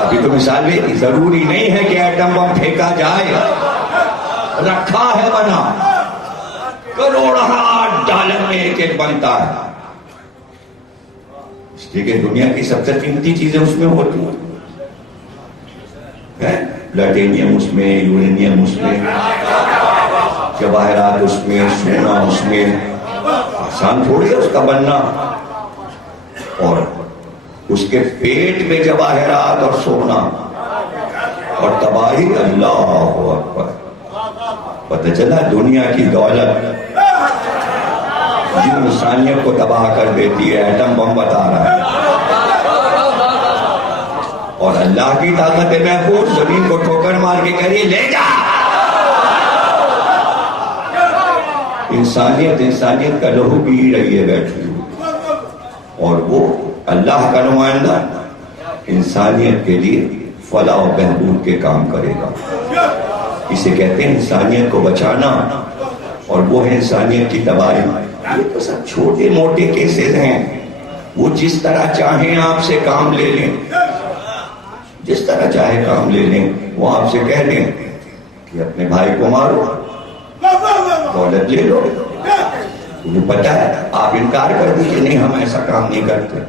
ابھی تو مثال بھی ضروری نہیں ہے کہ ایٹم بم پھینکا جائے، رکھا ہے بنا، کروڑوں ڈالر میں ایک ایک بنتا ہے، اس لیے کہ دنیا کی سب سے قیمتی چیزیں اس میں ہوتی ہیں، پلاٹینیم اس میں، یورینیم اس میں، جواہرات اس میں، سونا اس میں، آسان تھوڑی ہے اس کا بننا، اور اس کے پیٹ میں جواہرات اور سونا اور تباہی، اللہ اکبر۔ پتہ چلا دنیا کی دولت جن انسانیت کو تباہ کر دیتی ہے، ایٹم بم بتا رہا ہے، اور اللہ کی طاقت محفوظ زمین کو ٹھوکر مار کے کہہ رہی لے جا۔ انسانیت کا لہو پی رہی ہے بیٹھی ہوئی، اور وہ اللہ کا نمائندہ انسانیت کے لیے فلاح و بہبود کے کام کرے گا۔ اسے کہتے ہیں انسانیت کو بچانا، اور وہ ہے انسانیت کی تباہی۔ یہ تو سب چھوٹے موٹے کیسز ہیں، وہ جس طرح چاہیں آپ سے کام لے لیں، جس طرح چاہے کام لے لیں، وہ آپ سے کہہ دیں کہ اپنے بھائی کو مارو، دولت لے لو، تمہیں پتا ہے آپ انکار کر دیجیے نہیں ہم ایسا کام نہیں کرتے،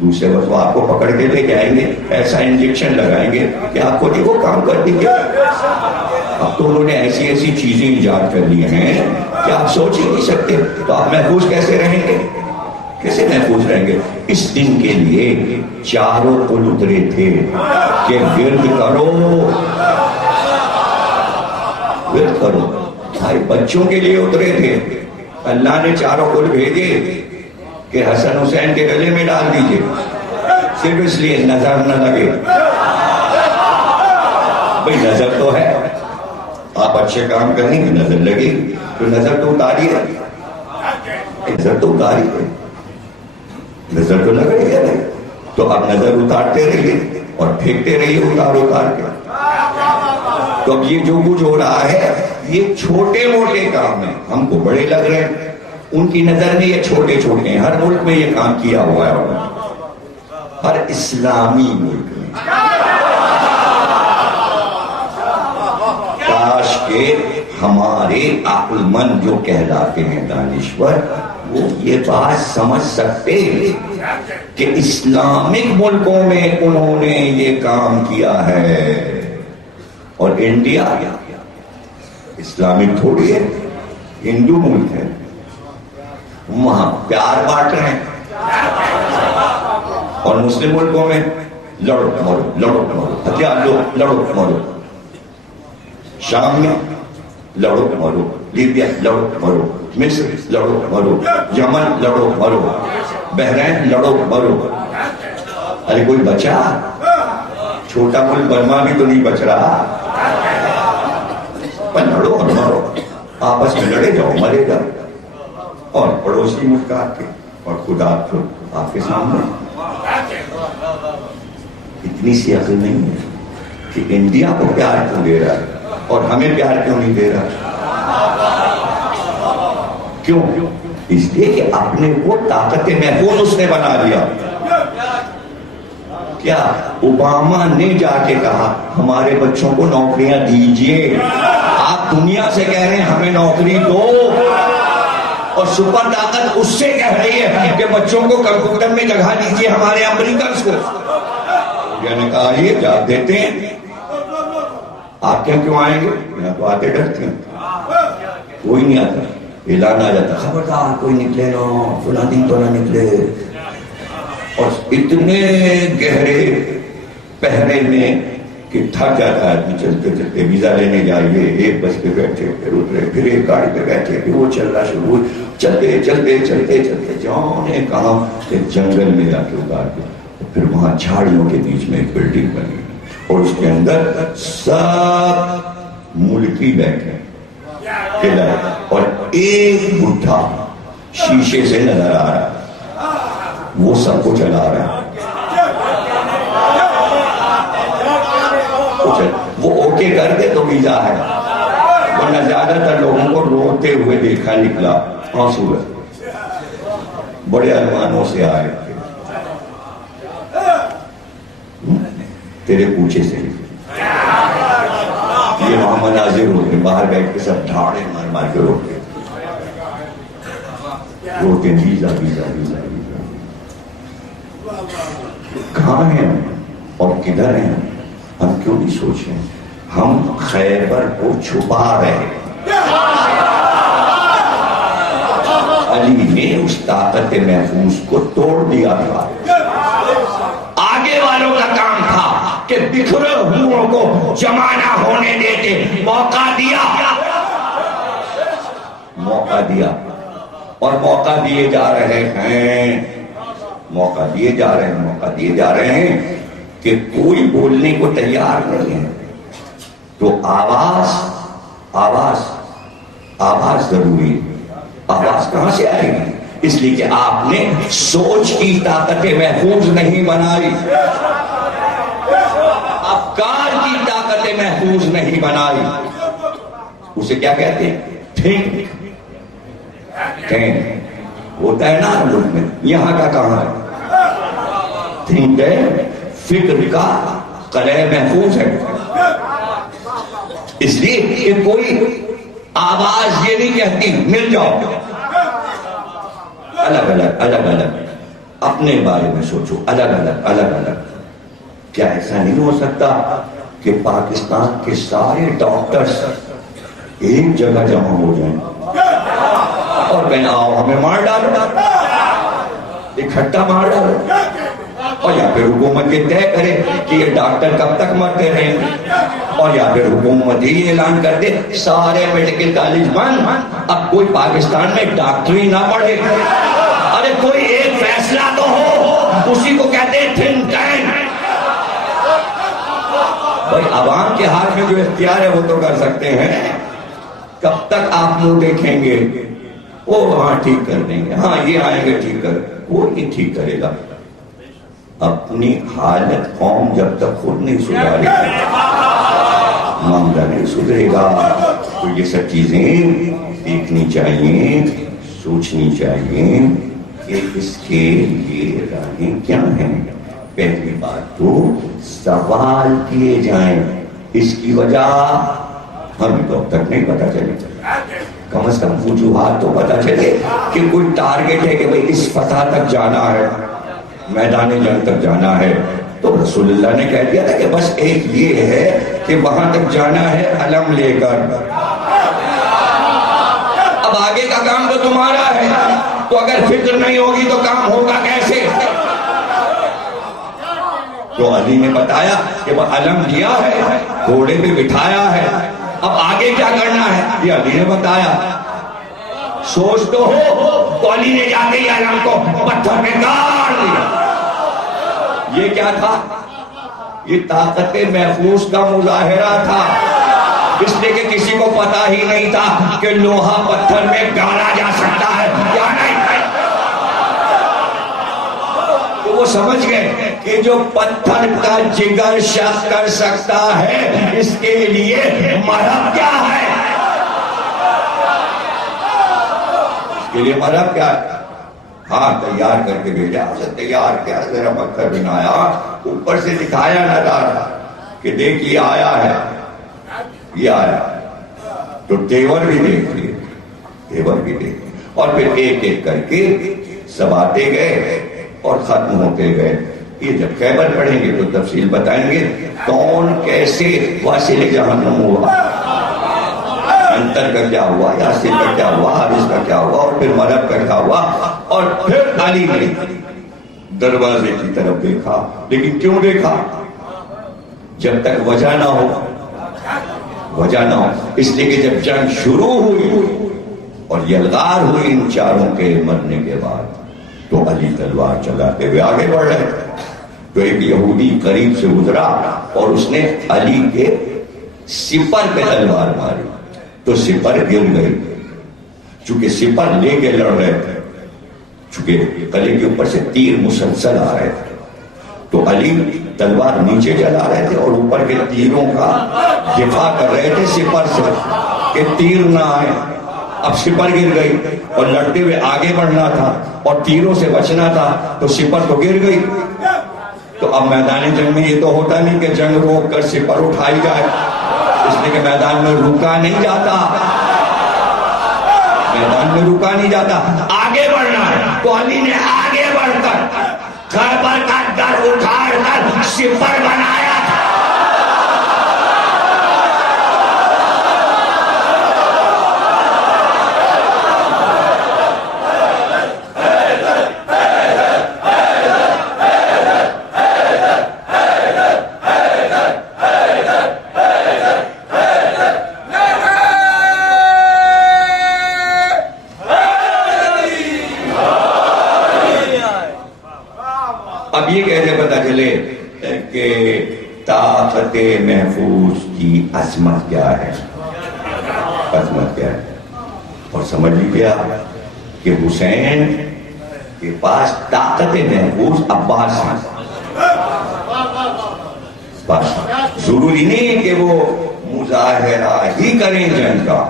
دوسرے وقت وہ آپ کو پکڑ کے لے جائیں گے، ایسا انجیکشن لگائیں گے کہ آپ کو دیکھو کام کر دیجیے۔ اب تو انہوں نے ایسی ایسی چیزیں ایجاد کر لی ہیں کہ آپ سوچ ہی نہیں سکتے، تو آپ محفوظ کیسے رہیں گے؟ کیسے محفوظ رہیں گے؟ اس دن کے لیے چاروں پل اترے تھے کہ ورد کرو، ورد کرو۔ بھائی بچوں کے لیے اترے تھے، اللہ نے چاروں پل بھیجے کہ حسن حسین کے گلے میں ڈال دیجئے، صرف اس لیے نظر نہ لگے۔ بھائی نظر تو ہے، آپ اچھے کام کریں گے نظر لگے گی، تو نظر تو اتاری ہے، نظر تو اتاری ہے، نظر تو لگ رہی ہے نہیں، تو آپ نظر اتارتے رہیے اور پھینکتے رہیے اتار کے۔ تو اب یہ جو کچھ ہو رہا ہے یہ چھوٹے موٹے کام ہیں، ہم کو بڑے لگ رہے ہیں، ان کی نظر میں یہ چھوٹے چھوٹے ہیں۔ ہر ملک میں یہ کام کیا ہوا ہے، ہر اسلامی ملک میں۔ کاش کہ ہمارے عقل مند جو کہلاتے ہیں دانشور، وہ یہ بات سمجھ سکتے کہ اسلامک ملکوں میں انہوں نے یہ کام کیا ہے، اور انڈیا اسلامک تھوڑی ہے، ہندو ملک ہے، وہاں پیار بانٹ رہے ہیں، اور مسلم ملکوں میں لڑو مرو لڑو مرو، ہتھیار لو لڑو مرو، شام میں لڑو مرو، لیبیا لڑو مرو، مصر لڑو مرو، یمن لڑو مرو، بحرین لڑو مرو۔ ارے کوئی بچا؟ چھوٹا ملک برما بھی تو نہیں بچ رہا، پر لڑو اور مرو، آپس میں لڑے جاؤ، مرے گا، اور پڑوسی ملک آپ کے اور خدا آپ کے سامنے۔ اتنی سی عقل نہیں ہے کہ انڈیا کو پیار کیوں دے رہا ہے اور ہمیں پیار کیوں نہیں دے رہا؟ کیوں؟ اس لیے کہ اپنے کو طاقت محفوظ اس نے بنا لیا۔ کیا اوباما نے جا کے کہا ہمارے بچوں کو نوکریاں دیجئے؟ آپ دنیا سے کہہ رہے ہیں ہمیں نوکری دو، اور سپر طاقت اس سے کہہ رہی ہے کہ بچوں کو کمپیوٹر میں جگہ دیجئے ہمارے امریکنز کو۔ نے کہا یہ جاب دیتے ہیں، آپ یہاں کیوں آئیں گے؟ یہاں تو آتے ڈرتے ہیں، کوئی نہیں آتا، اعلان آ جاتا خبردار کوئی نکلے نا، فلاں دن تو نہ نکلے، اور اتنے گہرے پہرے میں کہ تھک جاتا ہے آدمی چلتے چلتے، ویزا لینے جائیے، ایک بس پہ بیٹھے پھر اترے، پھر ایک گاڑی پہ بیٹھے، پھر وہ چلنا شروع ہوئی، چلتے چلتے چلتے چلتے جانے کہاں ایک جنگل میں جا کے اتار کے، پھر وہاں جھاڑیوں کے بیچ میں ایک بلڈنگ بنی اور اس کے اندر سب ملکی بیٹھے اور ایک بڈھا شیشے سے نظر آ رہا ہے، وہ سب کو چلا رہا ہے، وہ اوکے کر دے تو ویزا ہے، ورنہ زیادہ تر لوگوں کو روتے ہوئے دیکھا نکلا، آنسو ہے، بڑے ارمانوں سے آئے تھے، تیرے پوچھے سے یہ وہاں مناظر ہوتے، باہر بیٹھ کے سب ڈھاڑے مار مار کے روتے ویزا ویزا ویزا ویزا، کہاں ہیں اور کدھر ہیں ہم کیوں نہیں سوچ رہے؟ ہم خیبر کو چھپا رہے ہیں۔ علی نے اس طاقت محفوظ کو توڑ دیا تھا، آگے والوں کا کام تھا کہ بکھرے ہوئوں کو جمع نہ ہونے دیتے، موقع دیا اور موقع دیے جا رہے ہیں، موقع دیے جا رہے ہیں، موقع دیے جا رہے ہیں کہ کوئی بولنے کو تیار نہیں ہے، تو آواز ضروری ہے۔ آواز کہاں سے آئے گی؟ اس لیے کہ آپ نے سوچ کی طاقت محفوظ نہیں بنائی، افکار کی طاقت محفوظ نہیں بنائی، اسے کیا کہتے ہیں؟ تھنک ہوتا ہے نا ملک میں، یہاں کا کہاں ہے؟ تھنک ہے، فکر کا قلعہ محفوظ ہے، اس لیے کہ کوئی آواز یہ نہیں کہتی مل جاؤ، الگ الگ اپنے بارے میں سوچو، الگ الگ۔ کیا ایسا نہیں ہو سکتا کہ پاکستان کے سارے ڈاکٹرز ایک جگہ جمع ہو جائیں اور کہیں آؤ ہمیں مار ڈالو، اکٹھا مار ڈالو، اور یا پھر حکومت یہ طے کرے کہ یہ ڈاکٹر کب تک مرتے رہیں گے، اور یا پھر حکومت ہی اعلان کر دے سارے میڈیکل کالج بند، اب کوئی پاکستان میں ڈاکٹری نہ پڑھے۔ ارے کوئی ایک فیصلہ تو ہو، اسی کو کہتے ہیں تھنک ٹینک۔ بھائی عوام کے ہاتھ میں جو اختیار ہے وہ تو کر سکتے ہیں، کب تک آپ منہ دیکھیں گے؟ وہ ہاں ٹھیک کر دیں گے، ہاں یہ آئیں گے ٹھیک کر، وہ نہیں ٹھیک کرے گا۔ اپنی حالت قوم جب تک خود نہیں سدھارے گا، معاملہ نہیں سدھرے گا۔ تو یہ سب چیزیں دیکھنی چاہیے، سوچنی چاہیے کہ اس کے لیے راہیں کیا ہیں۔ پہلی بات تو سوال کیے جائیں، اس کی وجہ ہمیں تو اب تک نہیں پتا چلے، کم از کم وجوہات تو پتا چلے کہ کوئی ٹارگٹ ہے کہ بھئی اس فتح تک جانا ہے، میدان جنگ تک جانا ہے۔ تو رسول اللہ نے کہہ دیا تھا کہ بس ایک یہ ہے کہ وہاں تک جانا ہے علم لے کر، اب آگے کا کام تو تمہارا ہے، تو اگر فکر نہیں ہوگی تو کام ہوگا کیسے؟ تو علی نے بتایا کہ وہ علم لیا ہے، گھوڑے پہ بٹھایا ہے، اب آگے کیا کرنا ہے یہ علی نے بتایا۔ سوچ تو ہو، تو علی نے جا کے یہ علم کو پتھر میں گاڑ دیا۔ یہ کیا تھا؟ یہ طاقت محفوظ کا مظاہرہ تھا، اس لیے کہ کسی کو پتا ہی نہیں تھا کہ لوہا پتھر میں گاڑا جا سکتا ہے یا نہیں۔ تو وہ سمجھ گئے کہ جو پتھر کا جگر شق کر سکتا ہے، اس کے لیے مرہم کیا ہے، اس کے لیے مرہم کیا ہے۔ ہاں تیار کر کے بھیجا، اسے تیار کیا، ذرا پتھر بنایا، اوپر سے دکھایا نظارہ کہ دیکھ یہ آیا ہے، یہ آیا، تو تیور بھی دیکھ لیے، تیور بھی دیکھ، اور پھر ایک ایک کر کے سب آتے گئے اور ختم ہوتے گئے۔ یہ جب خیبر پڑھیں گے تو تفصیل بتائیں گے کون کیسے واصل جہنم ہوا، انتر کا کیا ہوا، یاسر کا کیا ہوا، حارث کا کیا ہوا، اور پھر مرب کا کیا ہوا. اور پھر علی نے دروازے کی طرف دیکھا. لیکن کیوں دیکھا؟ جب تک وجہ نہ ہو، وجہ نہ ہو. اس لیے کہ جب جنگ شروع ہوئی اور یلغار ہوئی ان چاروں کے مرنے کے بعد تو علی تلوار چلاتے ہوئے آگے بڑھ رہے. تو ایک یہودی قریب سے گزرا اور اس نے علی کے سپر پہ تلوار ماری تو سپر گر گئی. چونکہ سپر لے کے لڑ رہے تھے، چونکہ گلے کے اوپر سے تیر مسلسل آ رہے تھے تو علی تلوار نیچے چلا رہے تھے اور اوپر کے تیروں کا دفاع کر رہے تھے سپر سے کہ تیر نہ آئے. اب سپر گر گئی اور لڑتے ہوئے آگے بڑھنا تھا اور تیروں سے بچنا تھا تو سپر تو گر گئی. تو اب میدان جنگ میں یہ تو ہوتا نہیں کہ جنگ روک کر سپر اٹھائی جائے، اس لیے کہ میدان میں رکا نہیں جاتا، میدان میں رکا نہیں جاتا، آگے بڑھنا ہے. تو علی نے آگے بڑھ کر خیبر کا در اٹھاڑ کر سپر بنایا. اب یہ کیسے پتا چلے کہ طاقت محفوظ کی عظمت کیا ہے، عظمت کیا ہے؟ اور سمجھ لیجیے کہ حسین کے پاس طاقت محفوظ عباس ہے. بس ضروری نہیں کہ وہ مظاہرہ ہی کریں جنگ کا.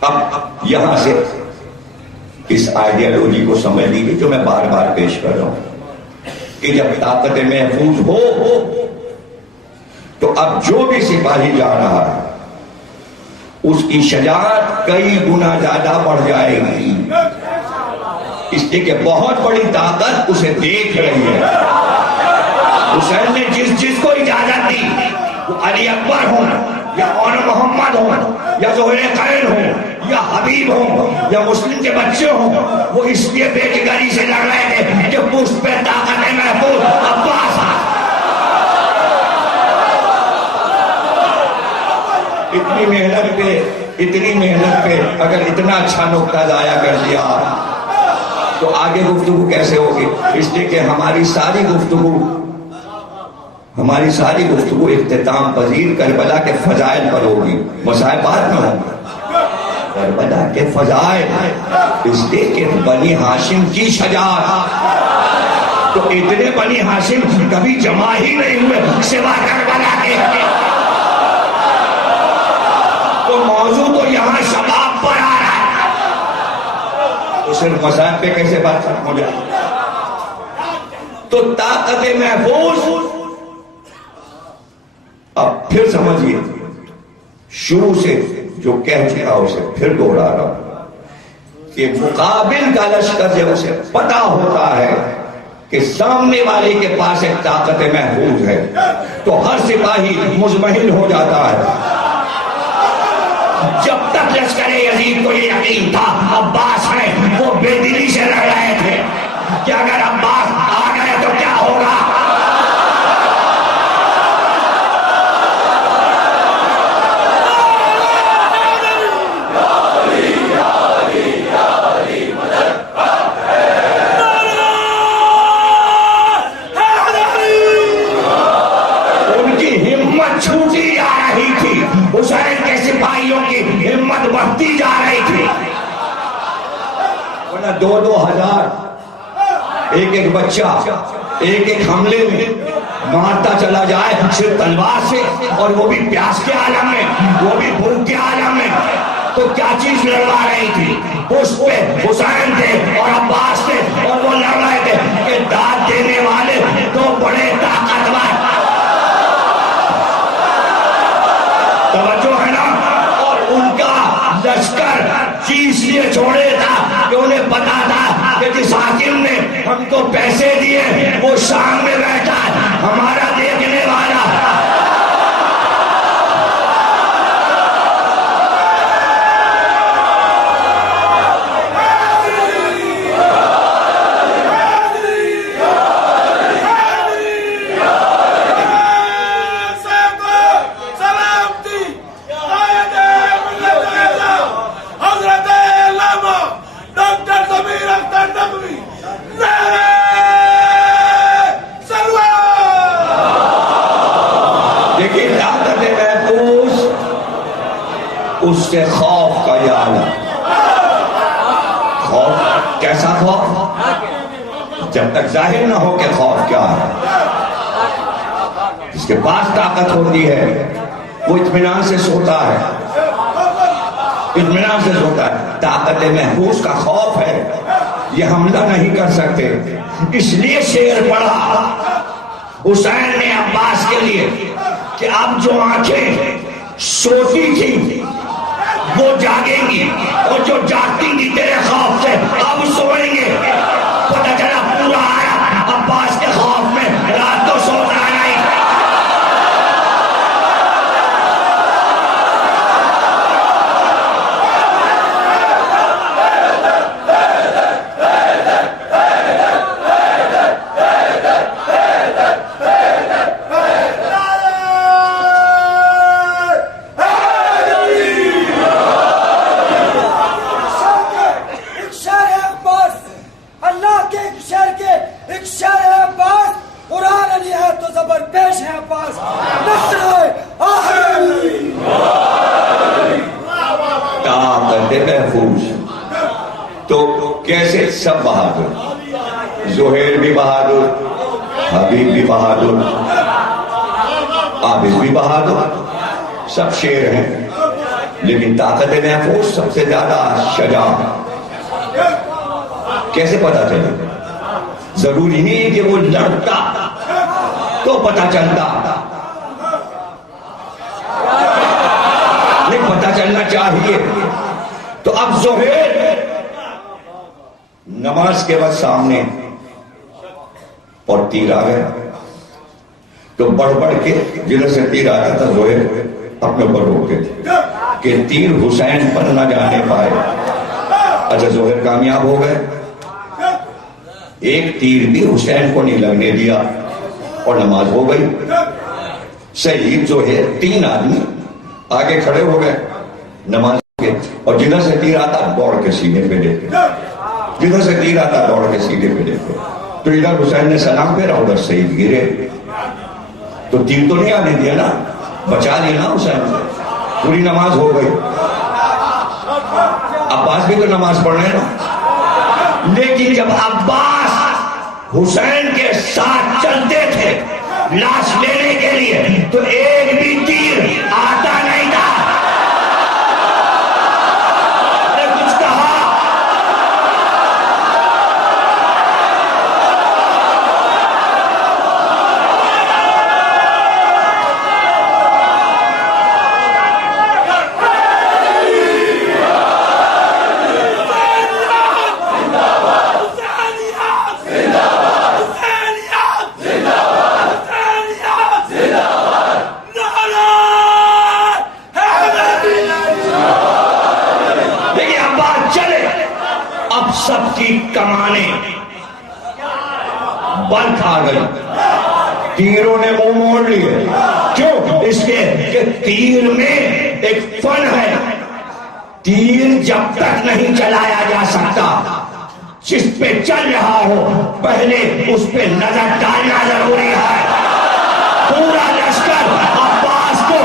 اب یہاں سے اس آئیڈیالوجی کو سمجھ لیجیے جو میں بار بار پیش کر رہا ہوں کہ جب طاقت محفوظ ہو تو اب جو بھی سپاہی جا رہا ہے اس کی شجاعت کئی گنا زیادہ بڑھ جائے گی، اس لیے کہ بہت بڑی طاقت اسے دیکھ رہی ہے. حسین نے جس کو اجازت دی، وہ علی اکبر ہوں یا اون محمد ہوں یا زہر قین ہوں یا حبیب ہوں یا مسلم کے بچے ہوں، وہ اس لیے بے جگری سے لڑ رہے تھے کہ پشت پہ طاقت محفوظ عباس آ. اتنی محنت پہ اگر اتنا اچھا نقطہ ضائع کر دیا تو آگے گفتگو کیسے ہوگی؟ اس لیے کہ ہماری ساری گفتگو اختتام پذیر کربلا کے فضائل پر ہوگی، مصائب بعد میں ہوں گے. کربلا کے فضائل، اس لیے کہ بنی ہاشم کی شجاعت، تو اتنے بنی ہاشم کبھی جمع ہی نہیں ہوئے سوا کربلا کے. تو موضوع تو یہاں شباب پر آ رہا ہے، تو صرف مصائب پہ کیسے بات ختم ہو جائے؟ تو طاقت محفوظ. اب پھر سمجھیے، شروع سے جو کہہ چکا اسے پھر دوہرا رہا ہوں کہ مقابل کا لشکر جب اسے پتا ہوتا ہے کہ سامنے والے کے پاس ایک طاقت محفوظ ہے تو ہر سپاہی مزمحل ہو جاتا ہے. جب تک لشکر یزید کو یہ یقین تھا عباس ہے، وہ بے دلی سے لڑ رہے تھے کہ اگر عباس آ گئے تو کیا ہوگا. حسین کے سپاہیوں کی ہمت بڑھتی جا رہی تھی. ورنہ 2,000 ایک بچہ ایک حملے میں مارتا چلا جائے صرف تلوار سے، اور وہ بھی پیاس کے عالم میں، وہ بھی بھوک کے عالم میں، تو کیا چیز لڑوا رہی تھی؟ اس پہ حسین تھے اور عباس تھے اور وہ لڑ رہے تھے کہ داد دینے والے دو بڑے طاقتور. توجہ ہے نا؟ اور ان کا لشکر چیز لیے چھوڑے تھا کہ انہیں پتا تھا کہ جس حاکم نے ہم کو پیسے دیے وہ سامنے بیٹھا ہے ہمارا دیکھنے والا ہے. اس سے خوف کا یاد ہے. خوف کیسا خوف؟ جب تک ظاہر نہ ہو کہ خوف کیا ہے. جس کے پاس طاقت ہوتی ہے وہ اطمینان سے سوتا ہے، اطمینان سے سوتا ہے. طاقت محفوظ کا خوف ہے، یہ حملہ نہیں کر سکتے. اس لیے شعر پڑھا حسین نے عباس کے لیے کہ اب جو آنکھیں سوتی تھی وہ جاگیں گی، اور جو جاگتی تھی تیرے خوف سے اب سوئیں گے. پتہ چلا پورا آیا عباس کے خوف میں، رات تو سونا نہیں. تو کیسے سب بہادر، زہیر بھی بہادر، حبیب بھی بہادر، عابد بھی بہادر، سب شیر ہیں، لیکن طاقت محفوظ سب سے زیادہ شجاع. کیسے پتا چلے؟ ضروری نہیں کہ وہ لڑتا تو پتا چلتا، نہیں پتا چلنا چاہیے. تو اب زہیر نماز کے بعد سامنے اور تیر آ گیا، تو بڑھ بڑھ کے جدھر سے تیر آتا تھا زہیر اپنے اوپر روکتے تھے کہ تیر حسین پر نہ جانے پائے. اچھا زہیر کامیاب ہو گئے، ایک تیر بھی حسین کو نہیں لگنے دیا اور نماز ہو گئی. صحیح زہیر 3 آدمی آگے کھڑے ہو گئے نماز کے، اور جدھر سے تیر آتا دوڑ کے سینے پہ دیتے، جدھر سے تیر آتا دوڑ کے سینے پہ دیتے. تو ادھر حسین نے سلام پھیرا، ادھر شہید گرے. تو تیر تو نہیں آنے دیا نا، بچا لیا نا حسین سے، پوری نماز ہو گئی. عباس بھی تو نماز پڑھ رہے نا. لیکن جب عباس حسین کے ساتھ چلتے تھے لاش لینے کے لیے تو ایک بھی تیر آتا نہیں تھا. سب کی کمانیں بند کھا گئی، تیروں نے منہ موڑ لیے. کیوں؟ اس کے کہ تیر میں ایک فن ہے، تیر جب تک نہیں چلایا جا سکتا جس پہ چل رہا ہو پہلے اس پہ نظر ڈالنا ضروری ہے. پورا لشکر عباس کو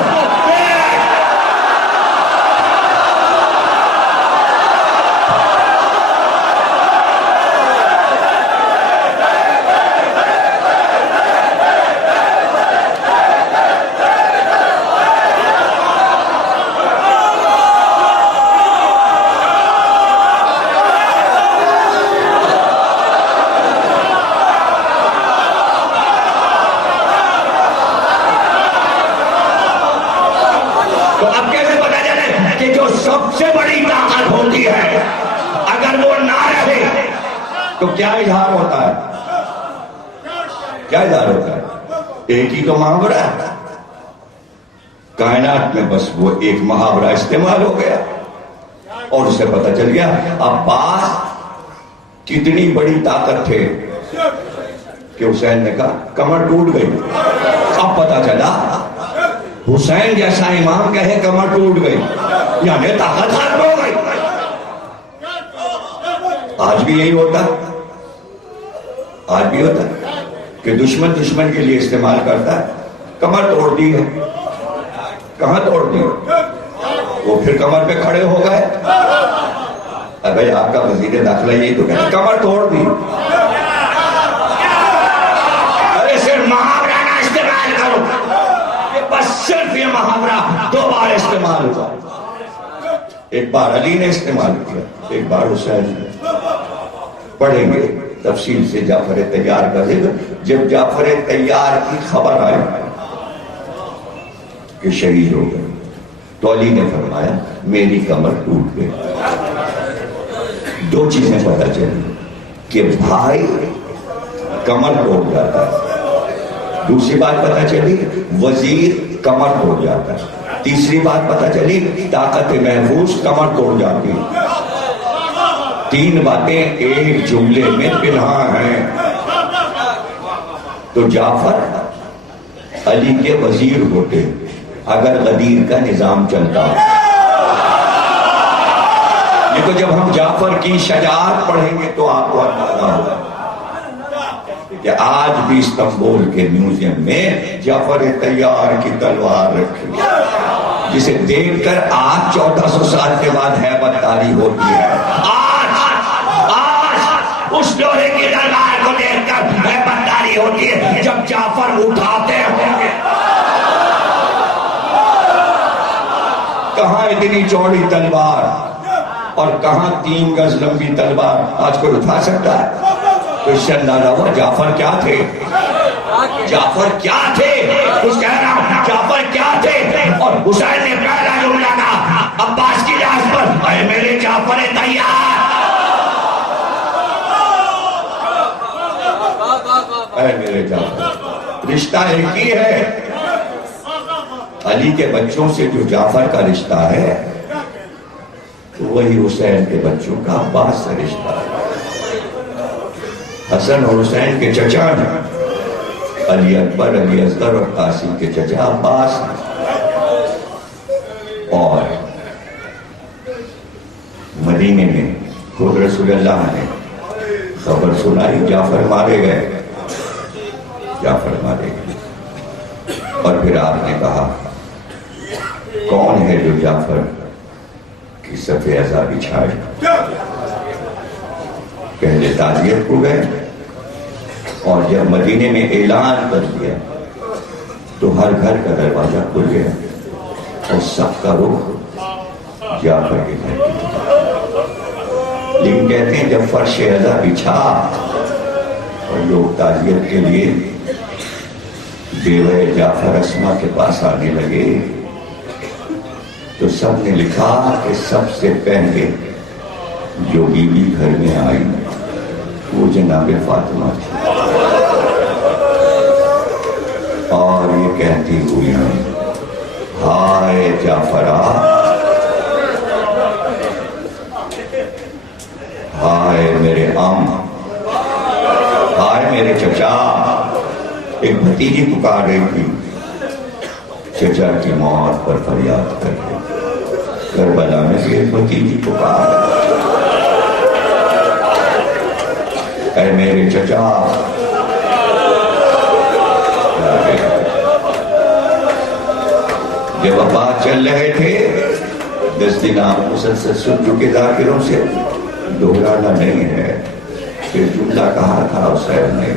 تو کیا اظہار ہوتا ہے؟ کیا اظہار ہوتا ہے؟ ایک ہی تو محاورہ ہے کائنات میں، بس وہ ایک محاورہ استعمال ہو گیا اور اسے پتہ چل گیا عباس کتنی بڑی طاقت تھے کہ حسین نے کہا کمر ٹوٹ گئی. اب پتہ چلا حسین جیسا امام کہے کمر ٹوٹ گئی یعنی طاقت ختم ہو گئی. آج بھی یہی ہوتا ہے، آج بھی ہوتا ہے کہ دشمن کے لیے استعمال کرتا ہے. کمر توڑ دی ہے، کہاں توڑ دی؟ وہ پھر کمر پہ کھڑے ہو گئے. ابھی آپ کا وزیر داخلہ یہی تو کہتا کمر توڑ دی. ارے صرف محاورہ نہ استعمال کرو، بس صرف یہ محاورہ 2 بار استعمال ہوا. ایک بار علی نے استعمال کیا، ایک بار حسین نے. پڑھیں گے تفصیل سے جعفر طیار کا ذکر. جب جعفر طیار کی خبر آئی کہ شہید ہو گئے تو علی نے فرمایا میری کمر ٹوٹ گئی. 2 چیزیں پتہ چلی کہ بھائی کمر توڑ جاتا ہے، دوسری بات پتہ چلی وزیر کمر توڑ جاتا ہے، تیسری بات پتہ چلی طاقت محفوظ کمر توڑ جاتی ہے. 3 باتیں ایک جملے میں پنہاں ہیں. تو جعفر علی کے وزیر ہوتے اگر غدیر کا نظام چلتا. یہ تو جب ہم جعفر کی شجاعت پڑھیں گے تو آپ کو اندازہ ہوگا کہ آج بھی استنبول کے میوزیم میں جعفر طیار کی تلوار رکھی جسے دیکھ کر آج 1400 سال کے بعد ہیبت طاری ہوتی ہے. اس لوہے کی تلوار کو دیکھ کر ہیبت طاری ہوتی ہے جب جعفر اٹھاتے ہوں گے. کہاں اتنی چوڑی تلوار اور کہاں 3 گز لمبی تلوار آج کوئی اٹھا سکتا ہے؟ تو اس سے اندازہ ہوا جعفر کیا تھے. جعفر کیا تھے کچھ کہہ رہا ہوں، جعفر کیا تھے. اور حسین نے پہلا جملہ کہا عباس کی لاش پر اے میرے جعفر طیار، اے میرے جعفر. رشتہ ایک ہی ہے. علی کے بچوں سے جو جعفر کا رشتہ ہے وہی حسین کے بچوں کا عباس سے رشتہ ہے. حسن اور حسین کے چچا ہیں علی اکبر، علی اصغر اور قاسم کے چچا عباس ہیں. اور مدینے میں خود رسول اللہ نے خبر سنائی جعفر مارے گئے، جعفر مارے گئے. اور پھر آپ نے کہا کون ہے جو جعفر کی صف عزا بچھائے. پہلے تعزیت کو گئے اور جب مدینے میں اعلان کر دیا تو ہر گھر کا دروازہ کھل گیا اور سب کا رخ جعفر کے گھر کی طرف. لیکن کہتے ہیں جب فرش عزا بچھا اور لوگ تعزیت کے لیے بیوہ جعفر اسما کے پاس آنے لگے تو سب نے لکھا کہ سب سے پہلے جو بیوی گھر میں آئی وہ جناب فاطمہ تھی. اور یہ کہتی ہوئی ہائے جعفرا، ہائے میرے عم، ہائے میرے چچا. ایک بھتیجی پکار رہی تھی چچا کی موت پر فریاد کر کے. کربلا میں سے ایک بھتیجی پکار اے میرے چچا. جب عباس چل رہے تھے 10 دن آپ مسلسل سن چکے ذاکروں سے، دہرانا نہیں ہے. پھر جملہ کہا تھا حسین نے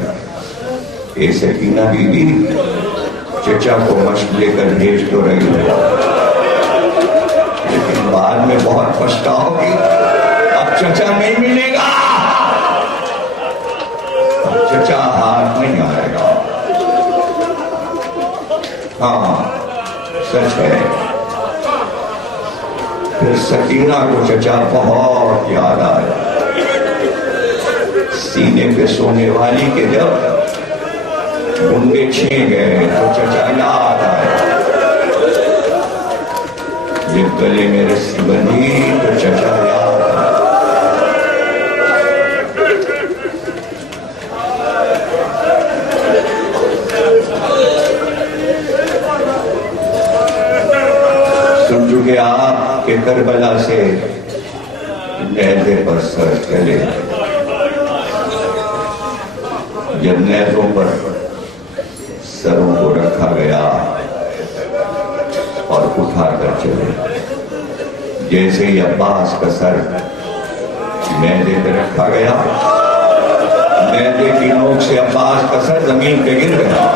اے سکینہ بی بی چچا کو مشق لے کر بھیج تو رہی ہے لیکن بعد میں بہت پچھتاؤگی. اب چچا نہیں ملے گا، اب چچا ہاتھ نہیں آئے گا. ہاں سچ ہے. پھر سکینہ کو چچا بہت یاد آیا. سینے پہ سونے والی کے جب منڈے چھین گئے تو چچا یاد آئے، جب گلے میں رسی بندھی تو چچا یاد آئے۔ سن چکے آپ کہ کربلا سے نیزے پر سر چلے، جب نیزوں پر سروں کو رکھا گیا اور اٹھا کر چلے، جیسے ہی عباس کا سر نیزے پہ رکھا گیا، نیزے کی نوک سے عباس کا سر زمین پہ گر گیا۔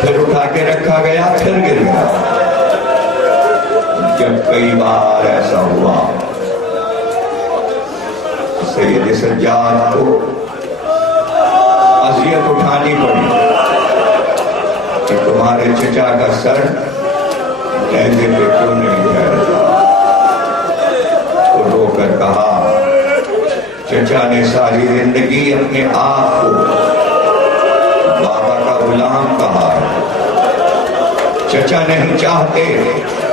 پھر اٹھا کے رکھا گیا، پھر گر گیا۔ جب کئی بار ایسا ہوا، سید سجاد کو اذیت اٹھانی پڑی کہ تمہارے چچا کا سر نیزے پہ کیوں نہیں ٹھہرتا؟ تو رو کر کہا، چچا نے ساری زندگی اپنے آپ کو بابا کا غلام کہا ہے۔ چچا نہیں چاہتے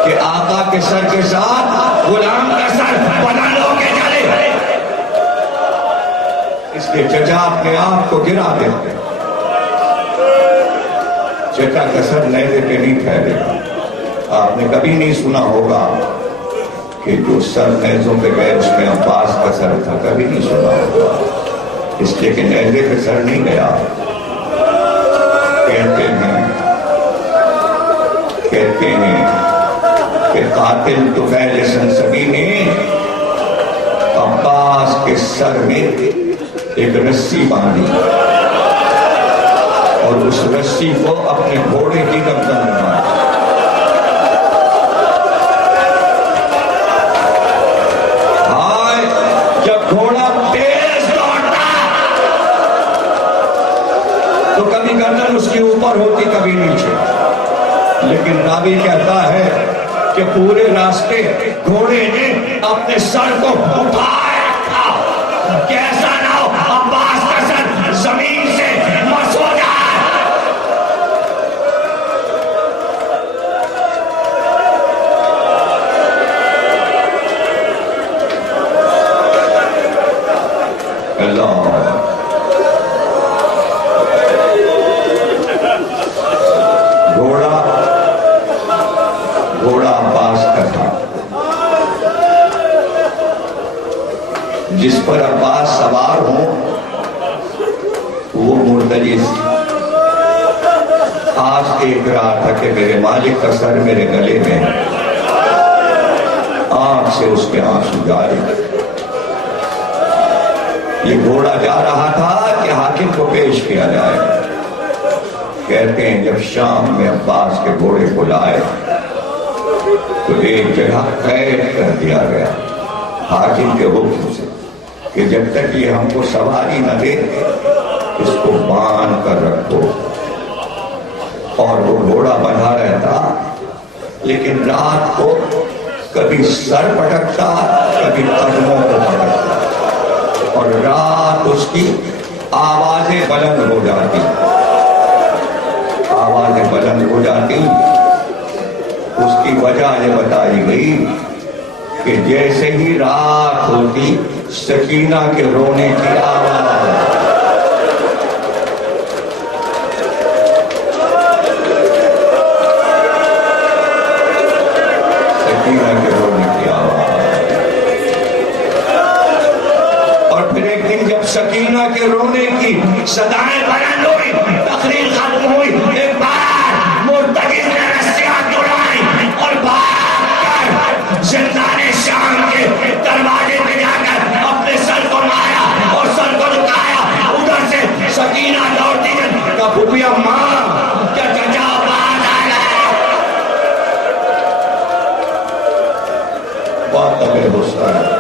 کہ آقا کے سر کے ساتھ غلام کا سر بلند ہو کے چلے، اس لیے چچا اپنے آپ کو گرا دیتے۔ چچا کا سر نیزے پہ نہیں ٹھہرے گا۔ آپ نے کبھی نہیں سنا ہوگا کہ جو سر نیزوں پہ گئے اس میں عباس کا سر تھا، کبھی نہیں سنا ہوگا، اس لیے کہ نیزے پہ سر نہیں گیا۔ کہتے ہیں کہ قاتل طفیل سنسبی نے عباس کے سر میں ایک رسی باندھی اور اس رسی کو اپنے گھوڑے کی گردن میں باندھا۔ ہائے، جب گھوڑا تیز دوڑتا تو کبھی گردن اس کے اوپر ہوتی، کبھی نیچے، لیکن راوی کہتا ہے کہ پورے راستے گھوڑے نے اپنے سر کو اٹھائے رکھا، کیسا نہ ہو عباس کا سر زمین سے مس ہو جائے۔ اللہ گھوڑا عباس کا تھا، جس پر عباس سوار ہوں وہ مرتجز آج دیکھ رہا تھا کہ میرے مالک کا سر میرے گلے میں، آنکھ سے اس کے آنسو جاری۔ یہ گھوڑا جا رہا تھا کہ حاکم کو پیش کیا جائے۔ کہتے ہیں جب شام میں عباس کے گھوڑے کو لائے تو ایک جگہ قید کر دیا گیا حاکم کے حکم سے کہ جب تک یہ ہم کو سواری نہ دے اس کو باندھ کر رکھو، اور وہ گھوڑا بندھا رہتا، لیکن رات کو کبھی سر پٹکتا، کبھی قدموں کو پٹکتا، اور رات اس کی آوازیں بلند ہو جاتی، آوازیں بلند ہو جاتی۔ اس کی وجہ یہ بتائی گئی کہ جیسے ہی رات ہوتی سکینہ کے رونے کی آواز، سکینہ کے رونے کی آواز، اور پھر ایک دن جب سکینہ کے رونے کی صدائیں بلند ہوئی، تقریر ختم ہوئی، ایک بار مرتجز نے رسیاں توڑائی اور بھاگ کر زندان شام کے دروازے پہ جا کر اپنے سر کو مارا اور سر کو جھکایا۔ ادھر سے سکینہ دوڑتی ہے، کہا پھوپھی ماں کیا چچا باز آ گئے؟ بات ابھی غصہ ہے۔